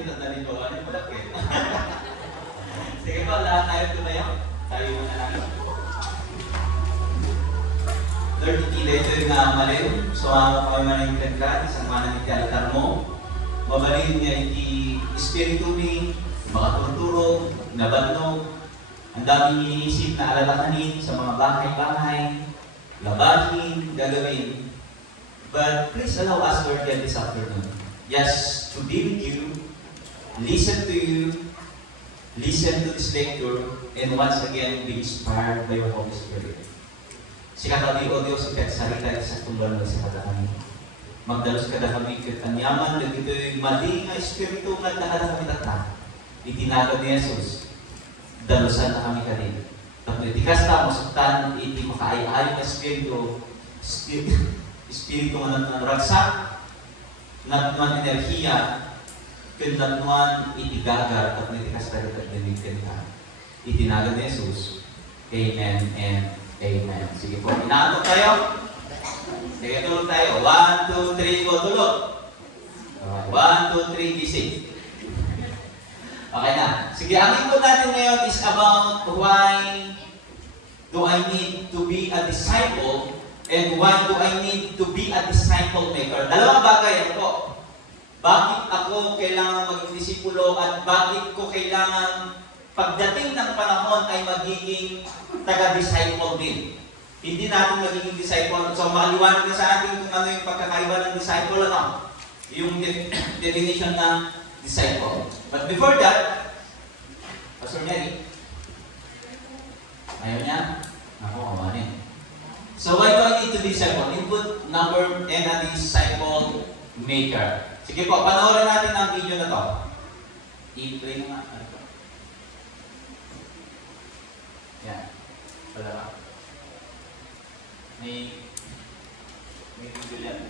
ito na rin gawa ng malaki. Sige po, lahat tayo tumayo. Tayo muna namin. Lord, ikila ito yung maliw. So, ako ay manayang ka, isang manang itialatar mo. Mabalin niya iti espiritu ni makatuturo, nabannog. Ang daming iniisip na alalahanin sa mga bahay-bahay, labahin, gagawin. But please allow us, Lord, this afternoon. Yes, to be with you, listen to you, listen to this lecture, and once again, be inspired by your Holy Spirit. Sikatabi o Diyos, ikat sarita sa tumbal mo sa kada kami. Magdalos kada kami kat anyaman, dito yung mali nga espiritu nga lahat kami tata. Itinagad ni Jesus, dalusan na kami kanina. Tapos itikas na, masuktan, iti makaay-ay na espiritu nga nagragsak, natnuan enerhiya, natnuan itigagar, tapos itikas na ito dinigtin ka. Itinagad ni Jesus. Amen and Amen. Sige po, inaantok tayo. Sige, tulog tayo. 1, 2, 3, go, tulog. 1, 2, 3, gising. Okay na. Sige, ang input natin ngayon is about why do I need to be a disciple and why do I need to be a disciple maker. Dalawang bagay ano po. Bakit ako kailangan maging disipulo at bakit ko kailangan pagdating ng panahon ay magiging taga-disciple din. Hindi natin magiging disciple. So, maliwanag na sa atin kung ano yung pagkakaiba ng disciple, ano? Yung definition ng disciple. But before that, Pastor Mary, ayaw niya? Ako, kawanin. So, why do I need to be disciple? Input number and a disciple maker. Sige po, panoorin natin ang video na to. I-play na nga. Yan. Wala ka. May video yan.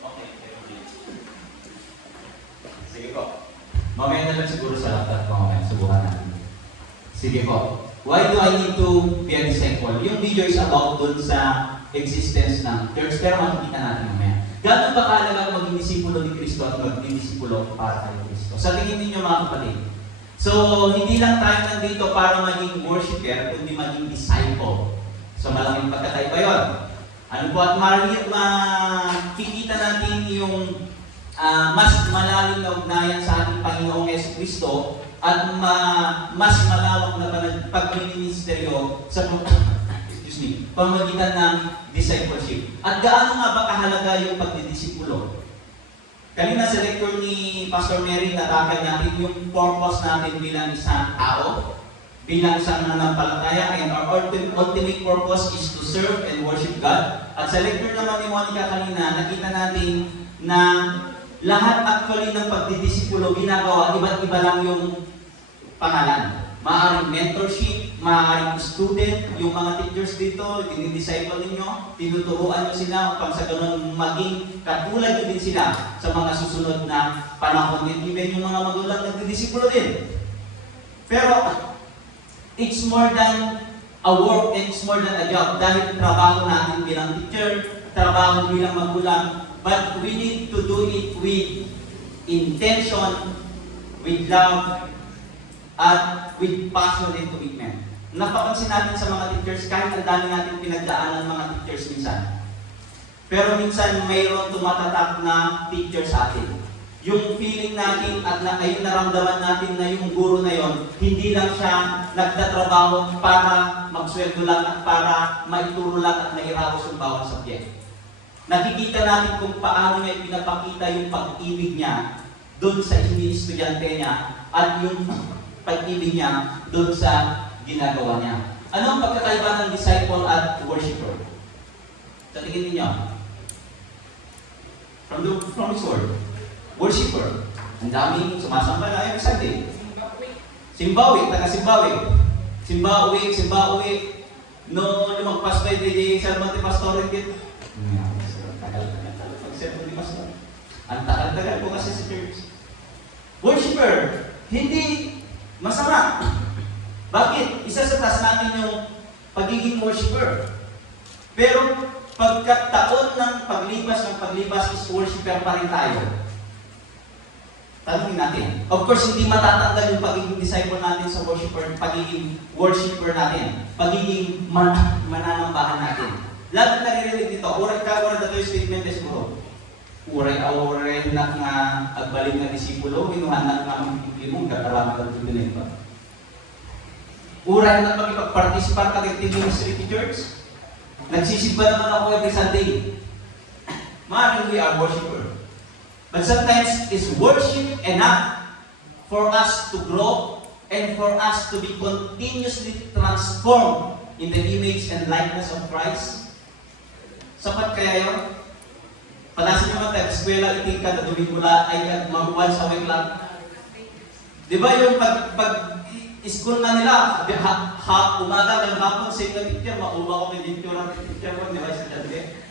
Okay. Sige po. Mamaya na lang siguro sa laptop ko. Mamaya, subukan natin. Sige po. Why do I need to be a disciple? Yung video is about dun sa existence ng church. Pero makikita natin mamaya. Gano'n ba kahalaga maging disipulo ni Kristo at maging disipulo para kay Kristo? Sa tingin ninyo mga kapatid. So, hindi lang tayo nandito para maging worshiper, kundi maging disciple. So, malaking pagkakaiba yun. Ano po, at makikita natin yung mas malalim na ugnayan sa ating Panginoong Yesu Kristo at mas malawak na pagministeryo sa pamagitan ng discipleship. At gaano nga ba kahalaga yung pagdidisipulo? Kanina sa lecture ni Pastor Mary, natakal natin yung purpose natin bilang isang tao, bilang isang nanampalataya, and our ultimate purpose is to serve and worship God. At sa lecture naman ni Monica kanina, nakita natin na lahat actually ng pagdidisipulo ginagawa, iba't iba lang yung pangalan. Maaaring mentorship, maaaring student, yung mga teachers dito, dinidisciple ninyo, tinuturuan nyo sila upang sa ganun maging katulad nyo din sila sa mga susunod na panahon. And even yung mga magulang nagdidisipulo din. Pero, it's more than a work and it's more than a job dahil trabaho natin bilang teacher, trabaho bilang magulang, but we need to do it with intention, with love, at with passion and commitment. Napapansin natin sa mga teachers, kahit ang dami natin pinagdaanan mga teachers minsan. Pero minsan mayroon tumatatak na teacher sa atin. Yung feeling natin at yung naramdaman natin na yung guro na yon, hindi lang siya nagtatrabaho para magsweldo lang at para maituro lang at mairaos yung bawat subject. Nakikita natin kung paano niya pinapakita yung pag-ibig niya doon sa estudyante niya at yung pag-ibig niya doon sa ginagawa niya. Ano ang pagkakaiba ng disciple at worshiper? Sa tingin niyo? From his word. Worshiper. Ang daming sumasamba na every Sunday. Simbawi, taga-Simbawi. Simbawi. No, lumagpas ba yung DJ Salmante Pastorin dito? Ang tagal-tagal po kasi sa church. Worshiper, hindi masama. Bakit? Isa sa taas natin yung pagiging worshiper. Pero pagkataon ng paglipas is worshiper pa rin tayo. Tanungin natin. Of course, hindi matatanggal yung pagiging disciple natin sa worshiper, pagiging worshiper natin, pagiging mananambahan natin. Lahat na naririnig dito, uray na ito yung statement des mo. Uray na nga agbaling na disipulo, inuhanak nga ang imong kakarama ng tutunin ba? Uray na pag-ipag-participar ka ng ministry to church. Nagsisimba naman ako every Sunday. Maaaring we are worshiper. But sometimes, is worship enough for us to grow and for us to be continuously transformed in the image and likeness of Christ? Sapat kaya yun? Panasin nyo mga eskwela, itika na dumimula ay once a week lang. Di ba yung pag-school na nila, umaga ng hapon, same na picture, mauba ko may picture ng picture mo, di ba?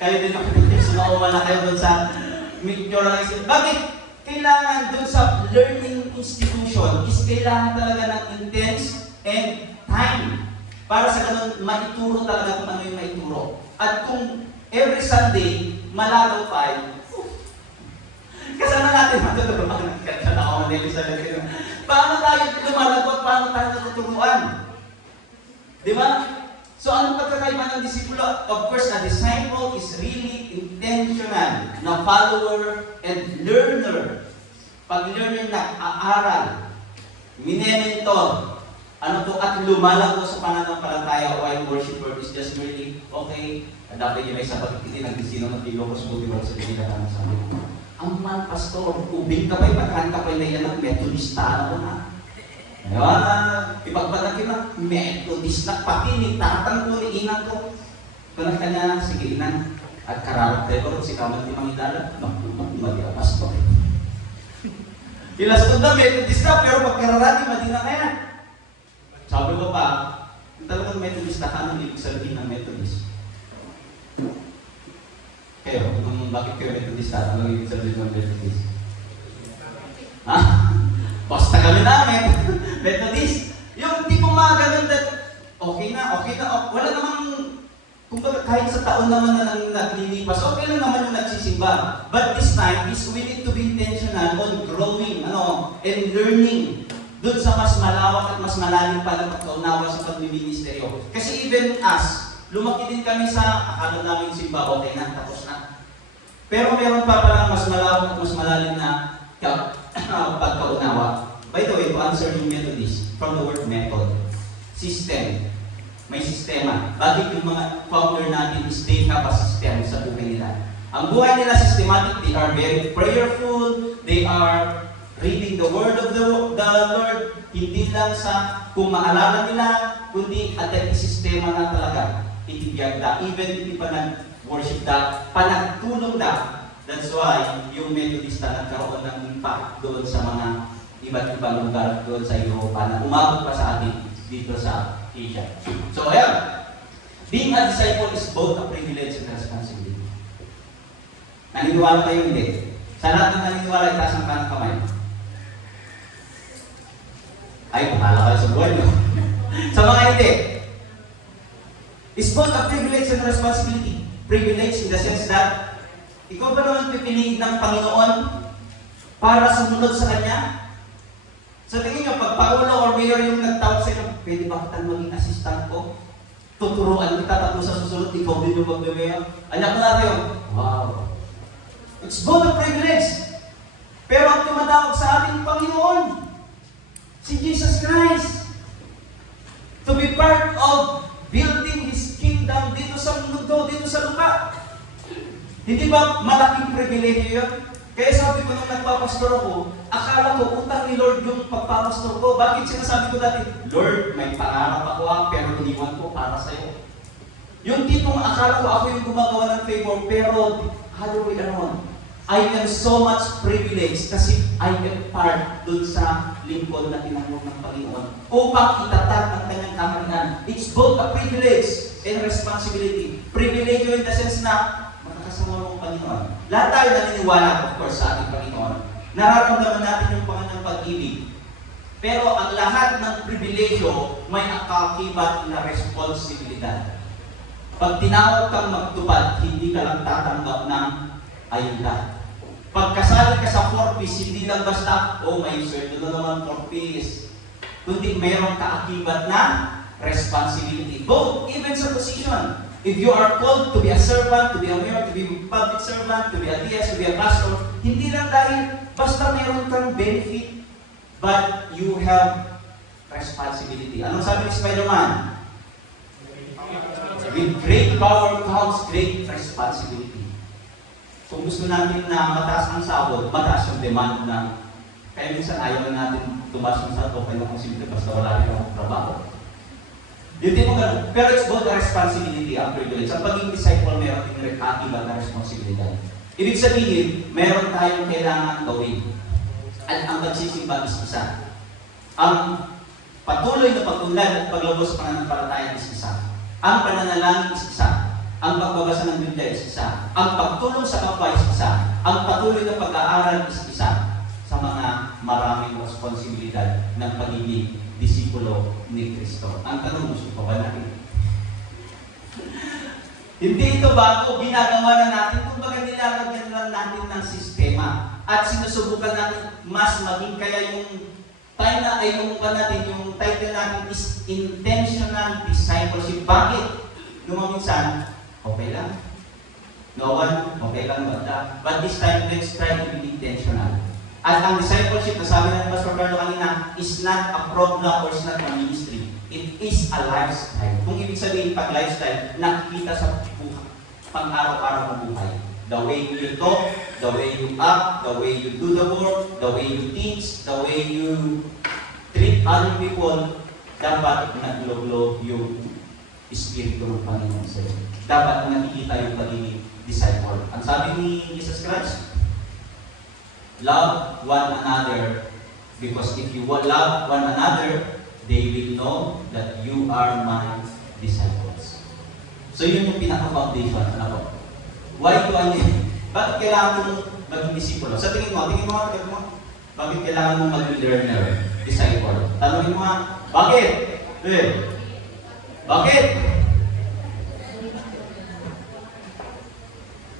Kayo din ang picture, so mauba na kayo doon sa picture ng isip. Bakit? Kailangan doon sa learning institution is kailangan talaga ng intense and time para sa ganun maituro talaga kung ano yung maituro. At kung every Sunday, malalaw tayo. Kasama natin matutulungan ng katalaw ng Elizabeth. Paano tayo lumalagot? Paano tayo natuturuan? Di ba? So, anong pagkakaiba ng disipulo? Of course, a disciple is really intentional na follower and learner. Pag learner na aaral, minementor, ano to, at lumalago sa pananampalataya o ay worshiper is just really, okay, dapat yun ay sapat hindi nagdisino ng tilo ko sa buti wala sa bigila ka ng sabi. Ang man, pastor, ubing ka pa'y pagkaan ka pa'y na yan ng metodista na mo na. Ngayon, ipagpadakin na, metodista pati ni tatang ko ni inang ko. Kung kanya, sige inang, at kararap tayo si kaman ni Mangidala, mali ang pastor. Ilas ko na metodista, pero pagkararati, mali na kaya. Sabi ko pa, talagang metodista ka, anong ibig sabihin ng metodist? Kayo, kung bakit kayo metodista, anong ibig sabihin ng metodist? Ha? Basta kami namin, metodist. Yung tipong mga ganun that, okay na, wala namang, kumbaga kahit sa taon naman na naglilipas, okay lang naman yung nagsisimba. But this time, is we need to be intentional on growing, and learning doon sa mas malawak at mas malalim pa na pagkaunawa sa pagmiministeryo. Kasi even us, lumaki din kami sa akala namin simba, okay na, tapos na. Pero meron pa palang mas malawak at mas malalim na pagkaunawa. By the way, to answer yung Methodist, from the word method, system, may sistema. Bakit yung mga founder natin is they have a system sa buhay nila? Ang buhay nila systematic, they are very prayerful, they are reading the word of the Lord, hindi lang sa kung maalala nila, kundi at sistema na talaga. Itibiyag na, even hindi pa nag-worship na, panagtulong na. That's why yung Methodista nagkaroon ng impact doon sa mga iba't ibang lugar doon sa Europa na umabot pa sa atin dito sa Asia. So ayan, being a disciple is both a privilege and responsibility. Naniniwala kayo hindi? Sa lahat ng naniniwala, itaas ang kanang kamay. Ay, pahala kayo sa buhay, no? Sa mga hindi, it's both a privilege and responsibility. Privilege in the sense that ikaw ba naman pipiliin ng Panginoon para sumunod sa Kanya? Sa tingin nyo, pag Paulo or Mayor yung nagtawag sa inyo, pwede ba kitang maging assistant ko? Tuturuan kita tapos sa susunod, ikaw din yung mag-mayor. Anak na natin, wow. It's both a privilege. Pero ang tumatawag sa ating Panginoon, si Jesus Christ, to be part of building His kingdom dito sa mundo, dito sa lupa. Hindi ba malaking pribilehiyo yun? Kaya sabi ko nung nagpapastor ako, akala ko utang ni Lord yung pagpapastor ko. Bakit sinasabi ko dati, Lord, may pangarap ako pero iniwan ko para sa'yo. Yung tipong akala ko ako yung gumagawa ng favor, pero how do we around? I am so much privileged kasi I am part dun sa lingkod na tinanong ng Panginoon upang itatag ang kanyang kaharian. It's both a privilege and responsibility. Privilege in the sense na makakasama mo ang Panginoon. Lahat tayo naniniwala, of course, sa ating Panginoon. Nararamdaman natin yung Panginoong pag-ibig. Pero ang lahat ng pribilehyo may kaakibat na responsibilidad. Pag tinawag kang magtupad, hindi ka lang tatanggap ng ayuda. Pag kasali ka sa 4Ps, hindi lang basta, oh may sweldo na naman 4Ps. Kundi mayroong kaakibat na responsibility. Both, even sa position. If you are called to be a servant, to be a mayor, to be a public servant, to be a DS, to be a pastor, hindi lang dahil basta mayroon kang benefit, but you have responsibility. Anong sabi ni Spider-Man? With great power comes great responsibility. Kung gusto natin na mataas ang sahod, mataas yung demand na kaya minsan ayaw natin tumaas yung sahod, okay lang kung simple basta wala rin akong trabaho. Yun din mo ganun. Pero it's both a responsibility and privilege. Ang pagiging disciple, meron din iba na responsibilidad. Ibig sabihin, meron tayong kailangan gawin. At ang pagsisimba is isa. Ang patuloy na pag-unlad at paglabos sa pananampalataya is isa. Ang pananalangin is isa. Ang pagbabasa ng Biblia is isa. Ang pagtulong sa kapwa is isa. Ang patuloy na pag-aaral is isa sa mga maraming responsibilidad ng pagiging disipulo ni Kristo. Ang tanong, gusto ko ba natin? Hindi ito bago, ginagawa na natin. Kung baga nilalagyan lang natin ng sistema. At sinusubukan natin mas maging kaya yung time na ay yung natin, yung title natin is Intentional Discipleship. Bakit? Nung minsan, okay lang. No one, okay lang, but this time, let's try to be intentional. At ang discipleship, nasabi na ni Pastor Carlo kanina, is not a program or is not a ministry. It is a lifestyle. Kung ibig sabihin pag lifestyle, nakikita sa pang-araw-araw ng buhay. The way you talk, the way you act, the way you do the work, the way you teach, the way you treat other people, dapat naglo-glow yung Espiritu ng Panginoon sa iyo. Dapat nakikita yung pagiging disciple. Ang sabi ni Jesus Christ, love one another, because if you love one another, they will know that you are my disciples. So yun yung pinaka-foundation. Ano po? Why do I need? Bakit kailangan mong maging disipulo? Sa tingin mo, bakit kailangan mong maging learner, disciple? Tanungin mo bakit? Bakit?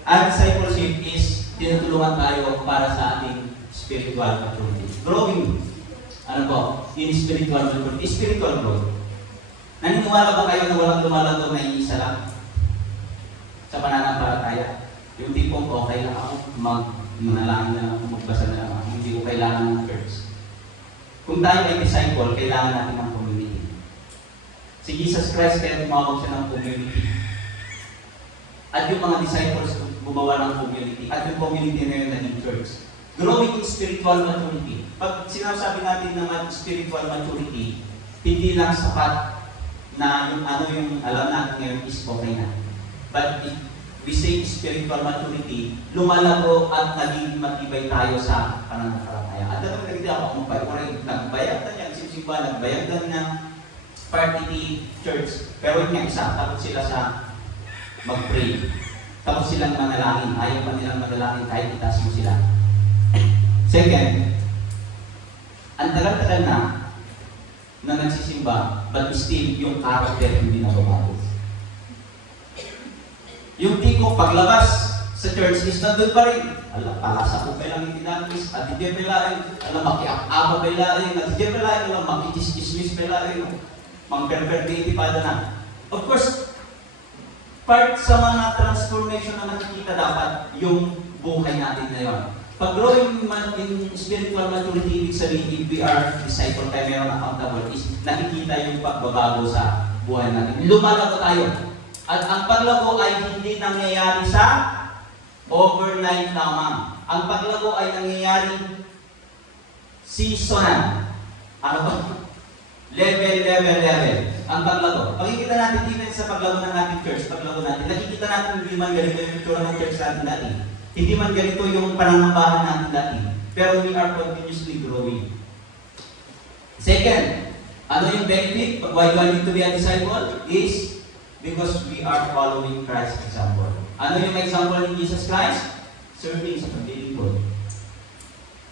Ang discipleship is tinutulungan tayo para sa ating spiritual maturity. Growing, in spiritual maturity, spiritual growth. Naniniwala ba kayo na walang lumalago na iisa lang sa pananampalataya? Yung tipong okay lang ako, manalangin na lang, magbasa na lang ako, hindi ko kailangan ng church. Kung tayo ay disciple, kailangan natin ng community. Si Jesus Christ kaya tumawag siya ng community. At yung mga disciples gumawa ng community. At yung community na yun naging church. Growing in spiritual maturity. Pag sinasabi natin naman spiritual maturity, hindi lang sapat na yung alam natin ngayon is okay na. But if we say spiritual maturity, lumalago at naging matibay tayo sa pananampalataya. At dapat nagiging ako nagbayad na yan, simsimba, nagbayad na ng party church. Pero yung isa, tapos sila sa mag-pray. Tapos silang manalangin. Ayaw pa nilang manalangin kahit itaas mo sila. Second, ang tagal-tagal na nagsisimba, but still yung character hindi na babago. Yung tipo paglabas sa church is nandun pa rin. Alam, palasa ko kailang yung tinapis, at hindi pelain, alam, makiak-apa pelain, at hindi pelain, alam, makikis-kismis pelain, mang-pervertiti pa na. Of course, part sa mga transformation na nakikita dapat yung buhay natin ngayon. Pag growing in spiritual maturity, ibig sabihin, if we are disciple, tayo meron accountable, is nakikita yung pagbabago sa buhay natin. Lumalago tayo. At ang paglago ay hindi nangyayari sa overnight lamang. Ang paglago ay nangyayari seasonal. Ano ba? Level. Ang paglago. Makikita natin even sa paglago ng ating church, paglago natin, nakikita natin hindi man ganito yung itsura ng church natin dati. Hindi man ganito yung pananambahan natin dati. Pero we are continuously growing. Second, ano yung benefit? Why do I need to be a disciple? Is because we are following Christ's example. Ano yung example ni Jesus Christ? Serving sa paglilingkod.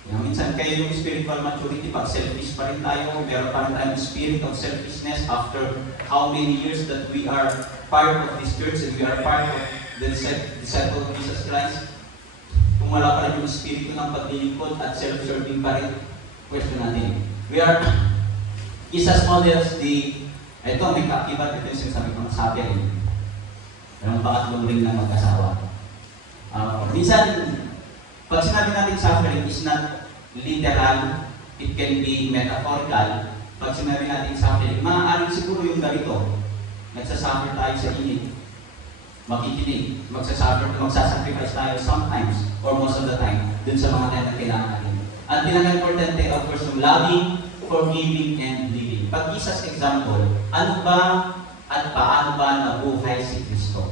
Minsan kayo yung spiritual maturity, pag selfish pa rin tayo, meron pa rin tayong spirit of selfishness after how many years that we are part of this church and we are part of the disciple of Jesus Christ. Kung wala pa rin yung spirito ng paglilingkod at self-serving pa rin, question natin. We are Jesus models ito may kaakibat, ito yung sinasabi ko ng sabi rin. Merong pangatlong ring na magkasawa. Minsan, pag sinabi natin suffering is not literal, it can be metaphorical. Pag sinabi natin suffering, maaaring siguro yung ganito, nagsasuffer tayo sa init, makikinig, magsasacrifice tayo sometimes, or most of the time, dun sa mga tayo na kailangan natin. Ang pinaka-importante, of course, yung loving, forgiving, and living. Pag isas example, ano ba at paano ba nabuhay si Kristo?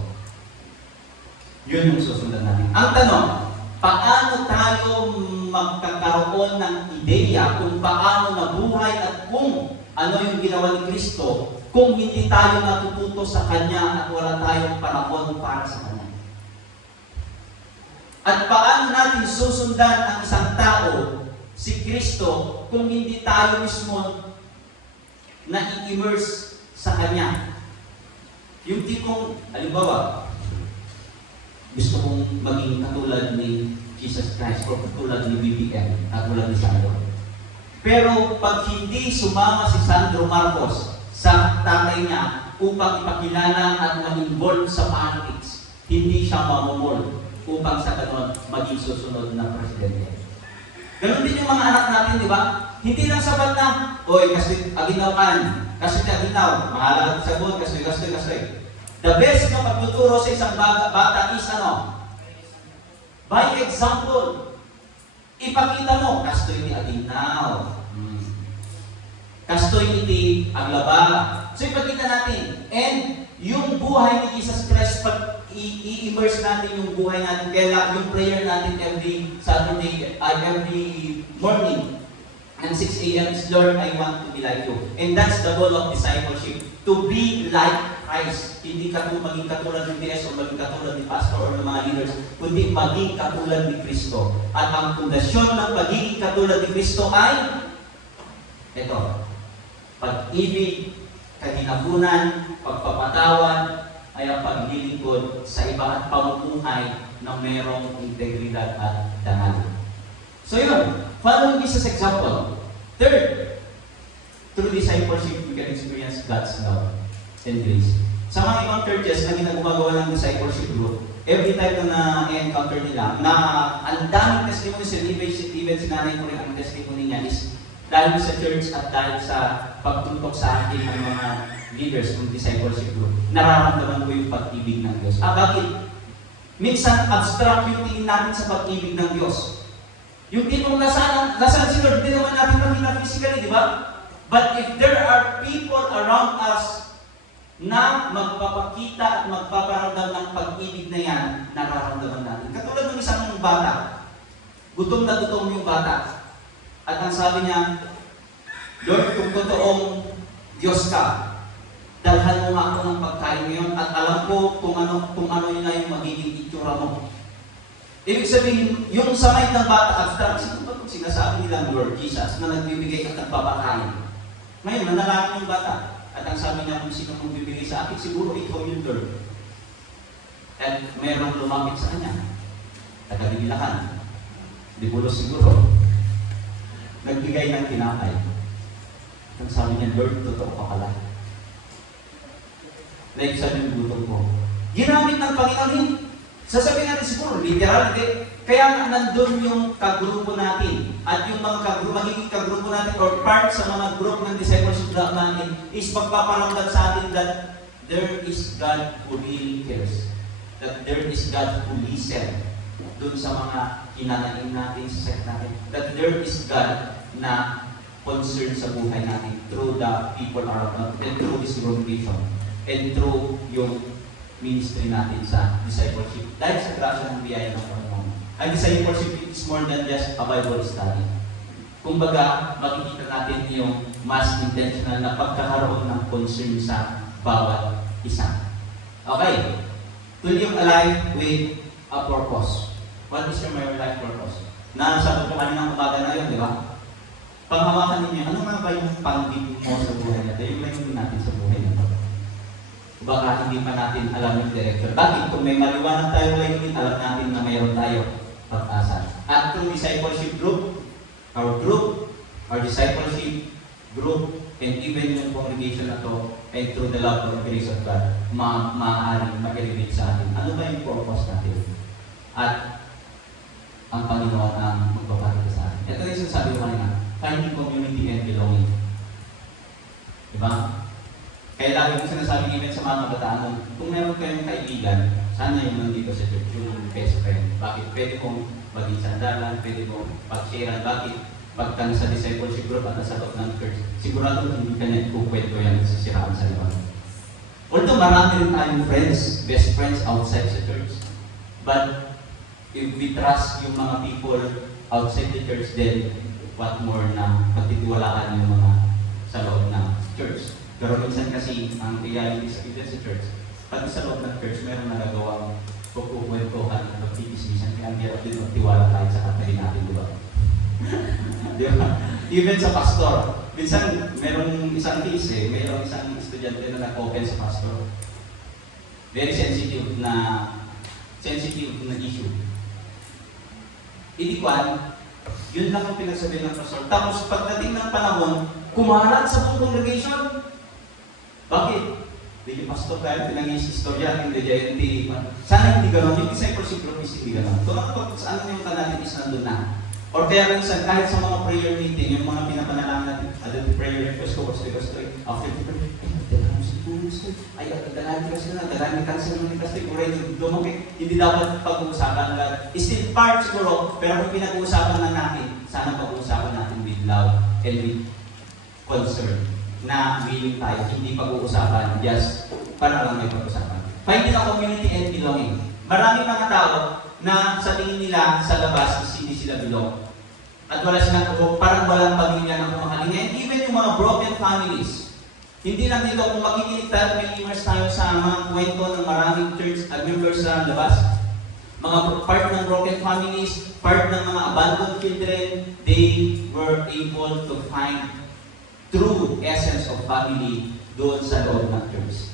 Yun yung susundan natin. Ang tanong, paano tayo magkakaroon ng ideya kung paano nabuhay at kung ano yung ginawa ni Kristo kung hindi tayo natututo sa Kanya at wala tayong panahon para sa Kanya? At paano natin susundan ang isang tao, si Kristo, kung hindi tayo mismo na-immerse sa Kanya? Yung tipong, halimbawa, gusto kong maging katulad ni Jesus Christ o katulad ni BBM at tulad ni Sandro. Pero pag hindi sumama si Sandro Marcos sa tatay niya upang ipakilala at mag-involve sa politics, hindi siya mamumol upang sa ganon maging susunod na presidente. Ganon din yung mga anak natin, di ba? Hindi lang sapat na, oy, kasi aginaw kan, kasi aginaw, mahalaga sa buwan, kasi. The best na pagtuturo sa isang bata is ano? By example. Ipakita mo, kastoy ni aginaw. Kastoy iti aglaba. So ipakita natin. And yung buhay ni Jesus Christ, pag i-immerse natin yung buhay natin, kaya yung prayer natin every Saturday, every morning, and 6 a.m. is, Lord, I want to be like you. And that's the goal of discipleship. To be like Christ. Hindi ka maging katulad ni DS o maging katulad ni Pastor o ng mga leaders, kundi maging katulad ni Kristo. At ang pundasyon ng pagiging katulad ni Kristo ay ito, pag-ibig, kahinabunan, pagpapatawad, ay ang paglilingkod sa iba at pamumuhay na merong integridad at dangal. So yun, following Jesus' example. Third, through discipleship, we can experience God's love and grace. Sa mga ibang churches na gumagawa ng discipleship group, every time na na-encounter nila, na ang daming testimony sa even sinanay ko rin ang testimony niya is dahil sa church at dahil sa pagtutok sa akin ng mga leaders ng discipleship group, nararamdaman ko yung pag-ibig ng Diyos. Bakit? Minsan, abstract yung tingin natin sa pag-ibig ng Diyos. Yung tipong nasaan si Lord, hindi naman natin makita physically, di ba? But if there are people around us na magpapakita at magpaparamdam ng pag-ibig na yan, nararamdaman natin. Katulad ng isang bata, gutom na gutom yung bata. At ang sabi niya, Lord, kung totoong Diyos ka, dalhan mo nga ako ng pagkain ngayon at alam ko kung ano yun na yung magiging itsura mo. Ibig sabihin, yung sa mind ng bata, abstract, sino ba itong sinasabi nilang Lord Jesus na nagbibigay at nagpapakain? Ngayon, nanalangin yung bata. At ang sabi niya, kung sino mong bibigay sa akin, siguro ikaw yung Lord. At mayroong lumapit sa kanya. Tagabibilakan. Di bulos siguro. Nagbigay ng tinapay. At ang sabi niya, Lord, totoo ka pala. Like sabi yung gutom ko. Ginamit ng Panginoon. Sasabihin natin siguro, literal, hindi. Kaya nandun yung kagrupo natin. At yung mga magiging kagrupo natin or part sa mga group ng discipleship natin is magpaparamdam sa atin that there is God who really cares. That there is God who listens dun sa mga kinanaing natin, sa sakit natin. That there is God na concerned sa buhay natin through the people around us and through this congregation and through yung ministry natin sa discipleship. Dahil sa grasya ng biyaya ng Panginoon. Ang discipleship is more than just a Bible study. Kumbaga, makikita natin yung mas intentional na pagkakaroon ng concern sa bawat isa. Okay. To live a life with a purpose. What is your life purpose? Na sabi ko kanina umaga na yun, di ba? Panghawakan ninyo, ano nga ba yung pang-ibig mo sa buhay natin? Yung layunin natin sa buhay natin. Baka hindi pa natin alam yung direction. Bakit? Kung may maliwanag tayo layunin, alam natin na mayroon tayo pag-asa. At through discipleship group, our discipleship group, and even yung congregation na to, and through the love and grace of God, maaaring mag-elevate sa atin. Ano ba yung purpose natin? At ang Panginoon ang magpapakita sa atin. Ito yung sinasabi ko kanina, finding community and belonging. Diba? Kaya lagi ko sinasabi even sa mga kabataan, kung meron kayong kaibigan, sana yung nandito sa church, yung best friend. Bakit? Pwede mong maging sandalan, pwede mong pag-sharean. Bakit? Pagka sa discipleship group at nasa loob ng church, sigurado hindi ka niya kukwento yan at sisiraan sa iba. Although marami rin tayong friends, best friends outside sa church. But if we trust yung mga people outside the church, then what more na pagtitiwalaan yung mga sa loob ng church. Pero minsan kasi ang reality sa church, pati sa loob ng church, meron nagagawang pagkukwentuhan at pagtigismisan. Kaya ang hirap din magtiwala tayo sa kapatid natin, di ba? Di ba? Even sa pastor. Minsan, merong isang case mayroong isang estudyante na nag-open sa pastor. Very sensitive na issue. Idikwan, yun lang ang pinagsabi ng pastor. Tapos pagdating ng panahon, kumalat sa buong congregation. Bakit? Hindi yung pastor kahit pinangis istorya, hindi JNT. Sana hindi gano'n. Yung discipleship group is hindi gano'n. Kung ano saan yung natin is nandun na. Or kaya minsan, kahit sa mga prayer meeting, yung mga pinapanalangin natin, the prayer request ko, after the prayer, ay, dalagi kasi na, dalagi kasi na ni Pastor, kung lumaki, hindi dapat pag-uusapan. Still part siguro, pero kung pinag-uusapan na natin, sana pag-uusapan natin with love and with concern, na willing tayo, hindi pag-uusapan, just para lang may pag-uusapan. Finding a community and belonging. Maraming mga tao na sa tingin nila sa labas is hindi sila belong. At wala silang, parang walang pamilya ng kumahalingin. Even yung mga broken families. Hindi lang dito, kung makikinig tayo, may immerse tayo sa mga kwento ng maraming church members sa labas. Mga part ng broken families, part ng mga abandoned children, they were able to find true essence of family doon sa loob ng church.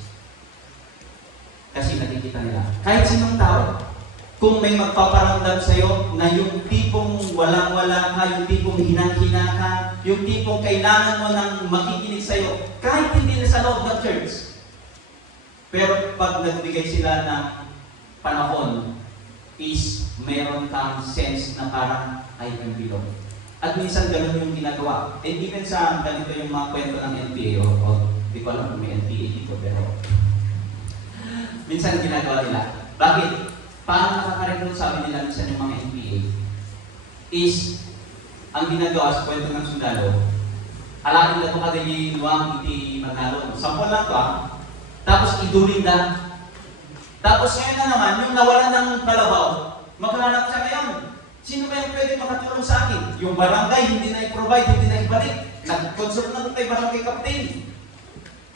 Kasi nakikita nila, kahit sinong tao, kung may magpaparamdam sa'yo na yung tipong walang-wala ka, yung tipong hinang-hina ka, yung tipong kailangan mo ng makikinig sa'yo, kahit hindi na sa loob ng church. Pero pag nagbigay sila ng panahon, is meron kang sense na parang I can belong. At minsan ganun yung ginagawa. And even sa ganito yung mga kwento ng NPA, di ko alam kung may NPA dito, pero minsan ginagawa nila. Bakit? Paano nakaka-recruit, sabi nila minsan yung mga NPA, is, ang ginagawa sa kwento ng sundalo, alakin na ito kadali luwang iti magnalo. Sampol lang ito tapos iduling na. Tapos ngayon na naman, yung nawalan ng kalabaw, maghanap siya ngayon. Sino ba yung pwede makatulong sa akin? Yung barangay, hindi na i-provide, hindi na ibalik. Nag-consult na ito tayo barangay captain.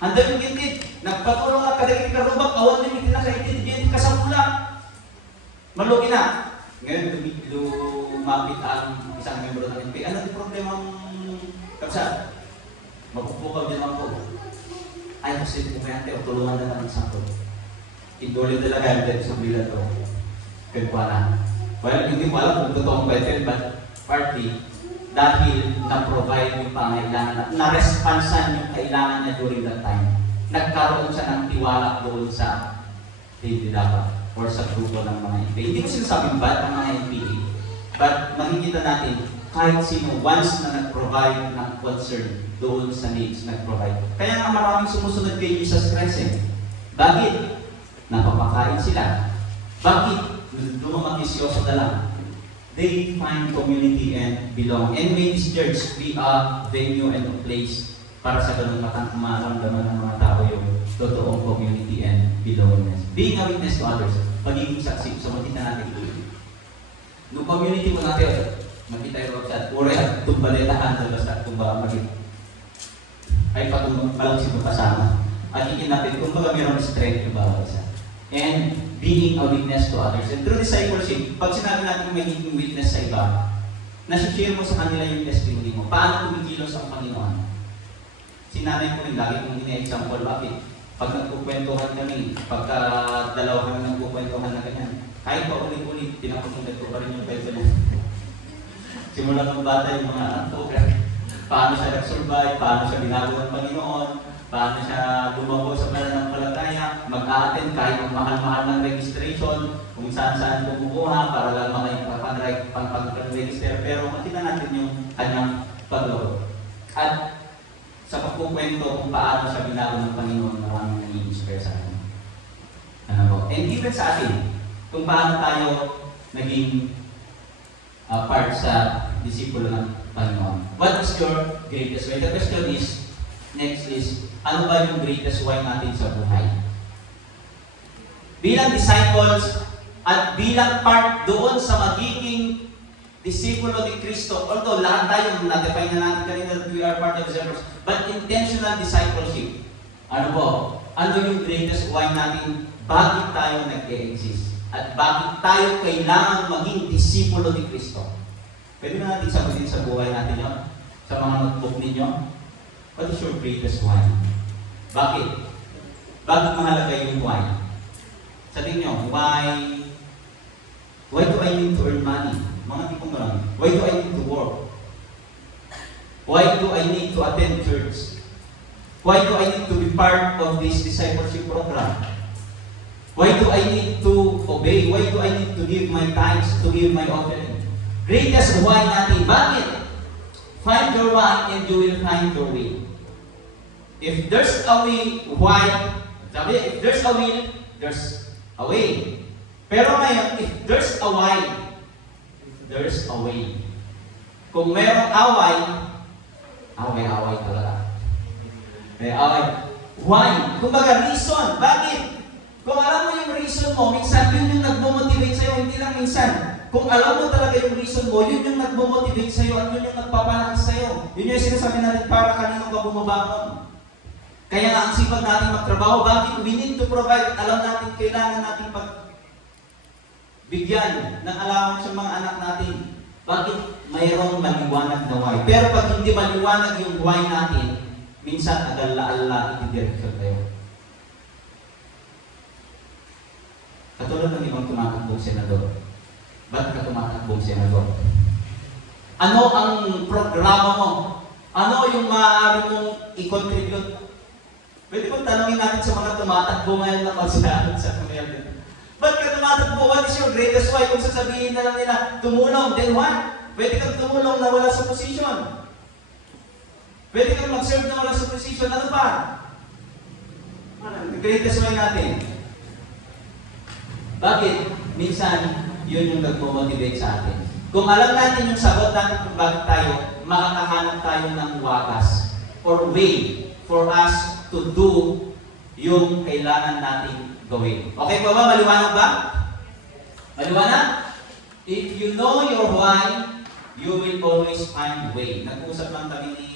Handa yung gintid. Nagpatulong na kadagit ka rubak, awan din itin na sa itin, gintid ka sa pula. Malugi na. Ngayon, lumapit ang isang membro ng NPA. Ano yung problema ang kapsa? Mapupukaw din ako. Ay, kasi pumayante o tulungan na naman sa ako. Indulin talaga yung dito sa bila to. Kaya na. Well, hindi ko alam kung totoong pwede, but partly, dahil na-provide yung pangailangan, na-responsan yung kailangan niya during that time. Nagkaroon siya ng tiwala doon sa hindi dapat or sa grupo ng mga NPA. Hindi ko sinasabing bad ang mga NPA, but makikita natin, kahit sino, once na nag-provide ng concern doon sa needs, nag-provide. Kaya nga maraming sumusunod kay Jesus Christ. Bakit? Napapakain sila. Bakit? Lumamakisyoso na lang. They find community and belong. And may this church be a venue and a place para sa ganun maramdaman ng mga tao yung totoong community and belongingness. Being a witness to others, pagiging saksi. So makita natin ito. Noong community mo natin, makita yung sa ure at tumbaletahan sa basta tumba magit. Ay patung malang sino kasama. At ikinapit kung baga mayroong strength yung bawat isa. And being a witness to others. And through discipleship, pag sinabi natin magiging witness sa iba, nasi-share mo sa kanila yung testimony mo. Paano kumikilos ang Panginoon? Sinanay ko rin, lagi kong ina-example, bakit? Pag nagkukwentuhan kami, pagka dalawa kami nagkukwentuhan na ganyan, kahit pa ulit-ulit, pinapakinggan ko pa rin yung kwento na. Simula ng bata yung mga paano siya nag-survive, paano siya binago ng Panginoon, paano siya lumago sa pananampalataya, mag-a-attend kahit ang mahal-mahal ng registration, kung saan-saan kumukuha para lang makapag-register. Pero makita natin yung kanyang paglaro. At sa pagkukwento kung paano siya binago ng Panginoon, maraming nai-inspire sa akin. Ano po? And even sa atin, kung paano tayo naging part sa disipulo ng Panginoon. What is your greatest why? The question is, next is, ano ba yung greatest why natin sa buhay? Bilang disciples at bilang part doon sa magiging disipulo ni Kristo, although lahat tayo, na-define na natin kanina that we are part of disciples, but intentional discipleship. Ano po? Ano yung greatest why natin? Bakit tayo nag-e-exist? At bakit tayo kailangan maging disipulo ni Kristo? Pwede na natin sagutin sa buhay natin yun? Sa mga notebook ninyo? What is your greatest why? Bakit? Bakit mahalaga yung why? Sabihin nyo, why do I need to earn money? Mga tipong marami. Why do I need to work? Why do I need to attend church? Why do I need to be part of this discipleship program? Why do I need to obey? Why do I need to give my tithes, to give my offering? Greatest why natin. Bakit? Find your why and you will find your way. If there's a way, why? Sabi, if there's a will, there's a way. Pero ngayon, if there's a why, there's a way. Kung merong away talaga. May away. Why? Kumbaga, reason. Bakit? Kung alam mo yung reason mo, minsan yun yung nagmo-motivate sa'yo, hindi lang minsan. Kung alam mo talaga yung reason mo, yun yung nagmo-motivate sa'yo at yun yung nagpapalakas sa'yo. Yun yung sinasabi natin para kanino ka bumabangon. Kaya nga ang sipag natin magtrabaho, bakit? We need to provide. Alam natin, kailangan natin bigyan ng allowance sa mga anak natin. Bakit? Mayroong maliwanag na why. Pero pag hindi maliwanag yung why natin, minsan agala-ala itidireksyon tayo. Katulad ng ibang tumatakbong senador. Ba't ka tumatakbong senador? Ano ang programa mo? Ano yung maaari mong i-contribute? Pwede kong tanongin natin sa mga tumatakbo ngayon na konsiderado sa community. Ba't ka tumatakbo? What is your greatest why? Kung sasabihin na lang nila, tumulong, then what? Pwede kang tumulong na wala sa posisyon. Pwede kang mag-serve na wala sa posisyon. Ano pa? The greatest why natin. Bakit? Minsan, yun yung nagmo-motivate sa atin. Kung alam natin yung sagot natin kung bakit tayo, makakahanap tayo ng wakas or way for us to do yung kailangan natin gawin. Okay pa ba? Maliwanag ba? Maliwanag? If you know your why, you will always find way. Nag-usap lang kami ni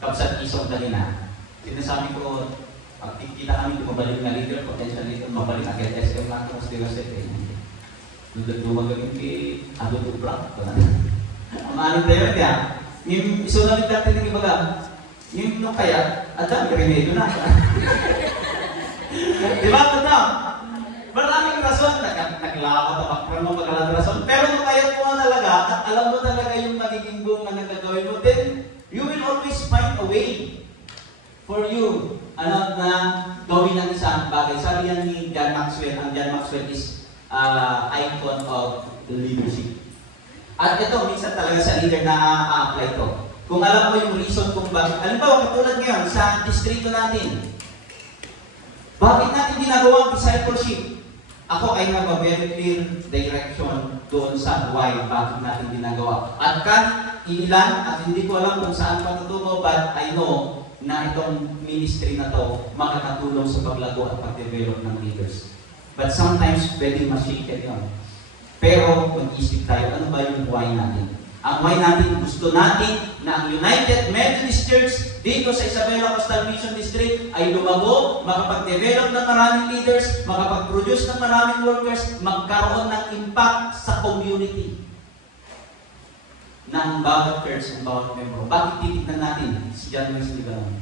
Kapsat Isong kanina. Sinasabi ko, pag kita kami, mabalik na leader, potential leader, mabalik agad SM lang kung still set eh. Nagdagduwag kami kay Ado Tuplak. Ang aling tayo niya, yung isunod natin ng ibaga, yung nung kaya, at dami remedio na. Diba? Ito? Maraming rason, naglakot ang bakran mo, magalang rason. Pero kung kaya mo talaga, at alam mo talaga yung magiging bunga na gagawin mo, then you will always find a way for you na gawin ang isang bagay. Sabi yan ni John Maxwell, ang John Maxwell is icon of leadership. At ito, minsan talaga sa leader na a-apply ito. Kung alam mo yung reason kung bakit, halimbawa, katulad ngayon, sa distrito natin, bakit natin ginagawa ang discipleship? Ako ay have a very clear direction doon sa why, bakit natin ginagawa. At ilan, at hindi ko alam kung saan patutungo, but I know na itong ministry na to makakatulong sa paglago at pag-develop ng leaders. But sometimes, pwedeng ma-shaken yun. Pero, mag-isip tayo, ano ba yung why natin? Ang why natin, gusto natin na ang United Methodist Church dito sa Isabela Coastal Mission District ay lumago, makapag-develop ng maraming leaders, makapag-produce ng maraming workers, magkaroon ng impact sa community ng bawat church ng bawat member. Bakit titignan natin si John Wesley Ganon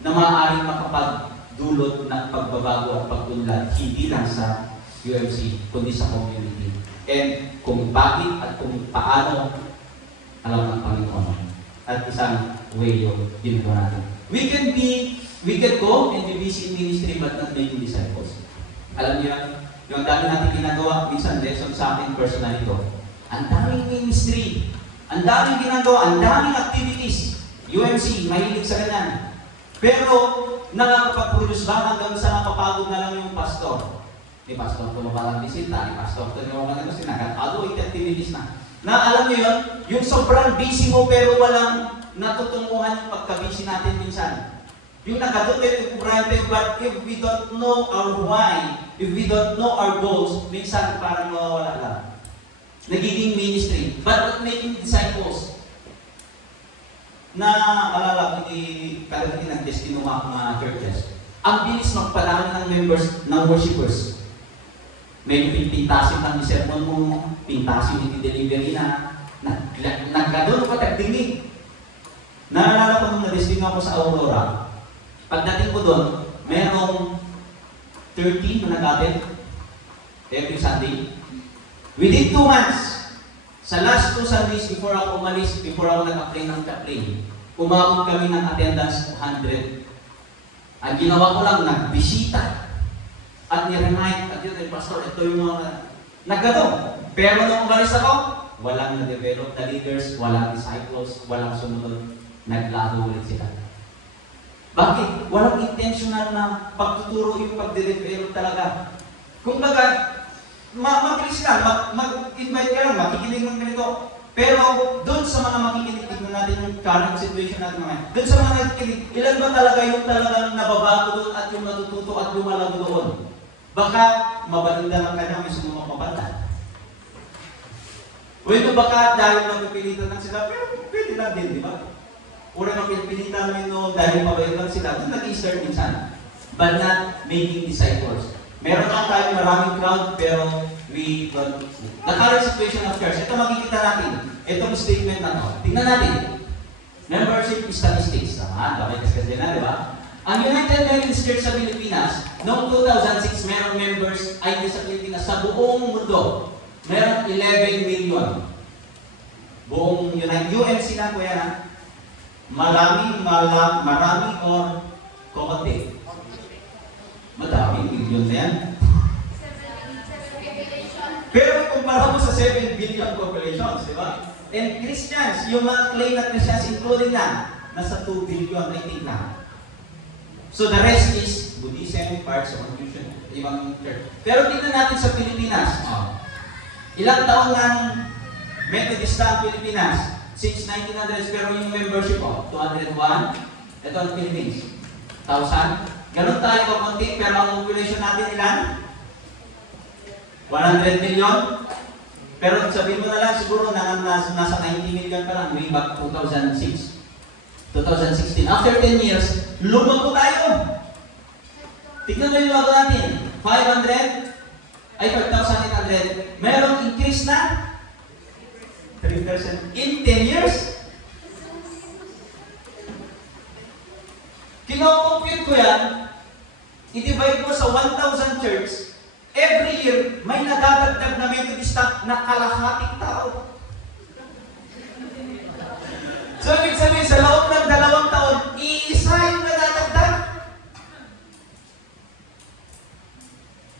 na maaaring makapagdulot ng pagbabago at pagtunlad hindi lang sa UMC, kundi sa community. And kung bakit at kung paano, alam ng Panginoon. At isang way yung ginagawa natin. We can go and be busy in ministry but not making disciples. Alam niyo yan? Yung dami natin ginagawa, minsan lesson sa akin personal ito. Ang daming ministry, ang daming ginagawa, ang daming activities. UMC, mahilig sa ganyan. Pero, nakakapag-produce ba hanggang sa napapagod na lang yung pastor? Ni pastor tumabalang bisita, ni pastor tumabalang ano, sinakatado, activities na. Na alam niyo yun, yung sobrang busy mo pero walang natutunguhan yung pagka-busy natin minsan. Yung nakatutin, but if we don't know our why, if we don't know our goals, minsan parang mawawala lang. Nagiging ministry, but not making disciples. Na, alala, hindi nag-test kinuha ang mga churches. Ang bilis magpadami ng members, ng worshipers. Medyo pintasin ng sermon mo, pintasin yung delivery na, nagkadon ko tagdinig. Naalala ko nung na-destingo ako sa Aurora. Pagdating ko doon, merong 13 na nag-attend every Sunday. Within 2 months, sa last 2 Sundays before ako umalis, before ako nag-apply ng chaplain, umabot kami ng attendance 100. Ang ginawa ko lang, nagbisita. At ni-remind, at yun, pastor, ito yung mga naggato. Pero nung umalis ako, walang na-develop na leaders, walang disciples, walang sumunod, naglago ulit sila. Bakit? Walang intentional na pagtuturo yung pagde-develop talaga. Kung baga, mag-release ka, mag-invite ka lang, makikinig ng ganito. Pero doon sa mga makikinig, tignan natin yung current situation natin mga. Doon sa mga nakikinig, ilan ba talaga yung talagang nababago doon at yung natututo at lumalago doon? Baka mabalinda lang ka na may sumumang mapanta. Well, baka dahil napipilitan lang sila, pero pwede lang din, di ba? Una na pinipilitan namin noon dahil pabayad lang sila, doon nag-i-start minsan. But not making disciples. Meron lang tayo maraming crowd, pero we don't. The current situation of church, ito makikita natin. Itong statement na to. Tingnan natin. Membership statistics. Bakit kasi na, di ba? Ang United Methodist Church sa Pilipinas, noong 2006, merong members ay sa Pilipinas sa buong mundo. Merong 11 million. Buong UMC na, kuya na. Marami or konti? Madaming million na yan. Pero kumpara mo sa 7 billion populations, di ba? And Christians, yung mga claim na Christians, including na, nasa 2 billion, I think na. So the rest is Buddhism, parts of Confucian, ibang church. Pero tingnan natin sa Pilipinas. Ilang taon ng Methodist ang Pilipinas? Since 1900s, pero yung membership 201. Ito ang Philippines. 1,000. Ganun tayo kakunti, pero ang population natin ilan? 100 million. Pero sabihin mo na lang, siguro nasa 90 million pa lang, way back 2006. 2016. After 10 years, lumago tayo. Tignan mo yung lumago natin. 500, ay 5,800. Merong increase na 3% in 10 years. Kino-compute ko yan, i-divide ko sa 1,000 church, every year, may nadadagdag na Methodista na kalahating tao. So, ibig sabihin, sa loob ng 2 taon, iisa yung nadadagdag.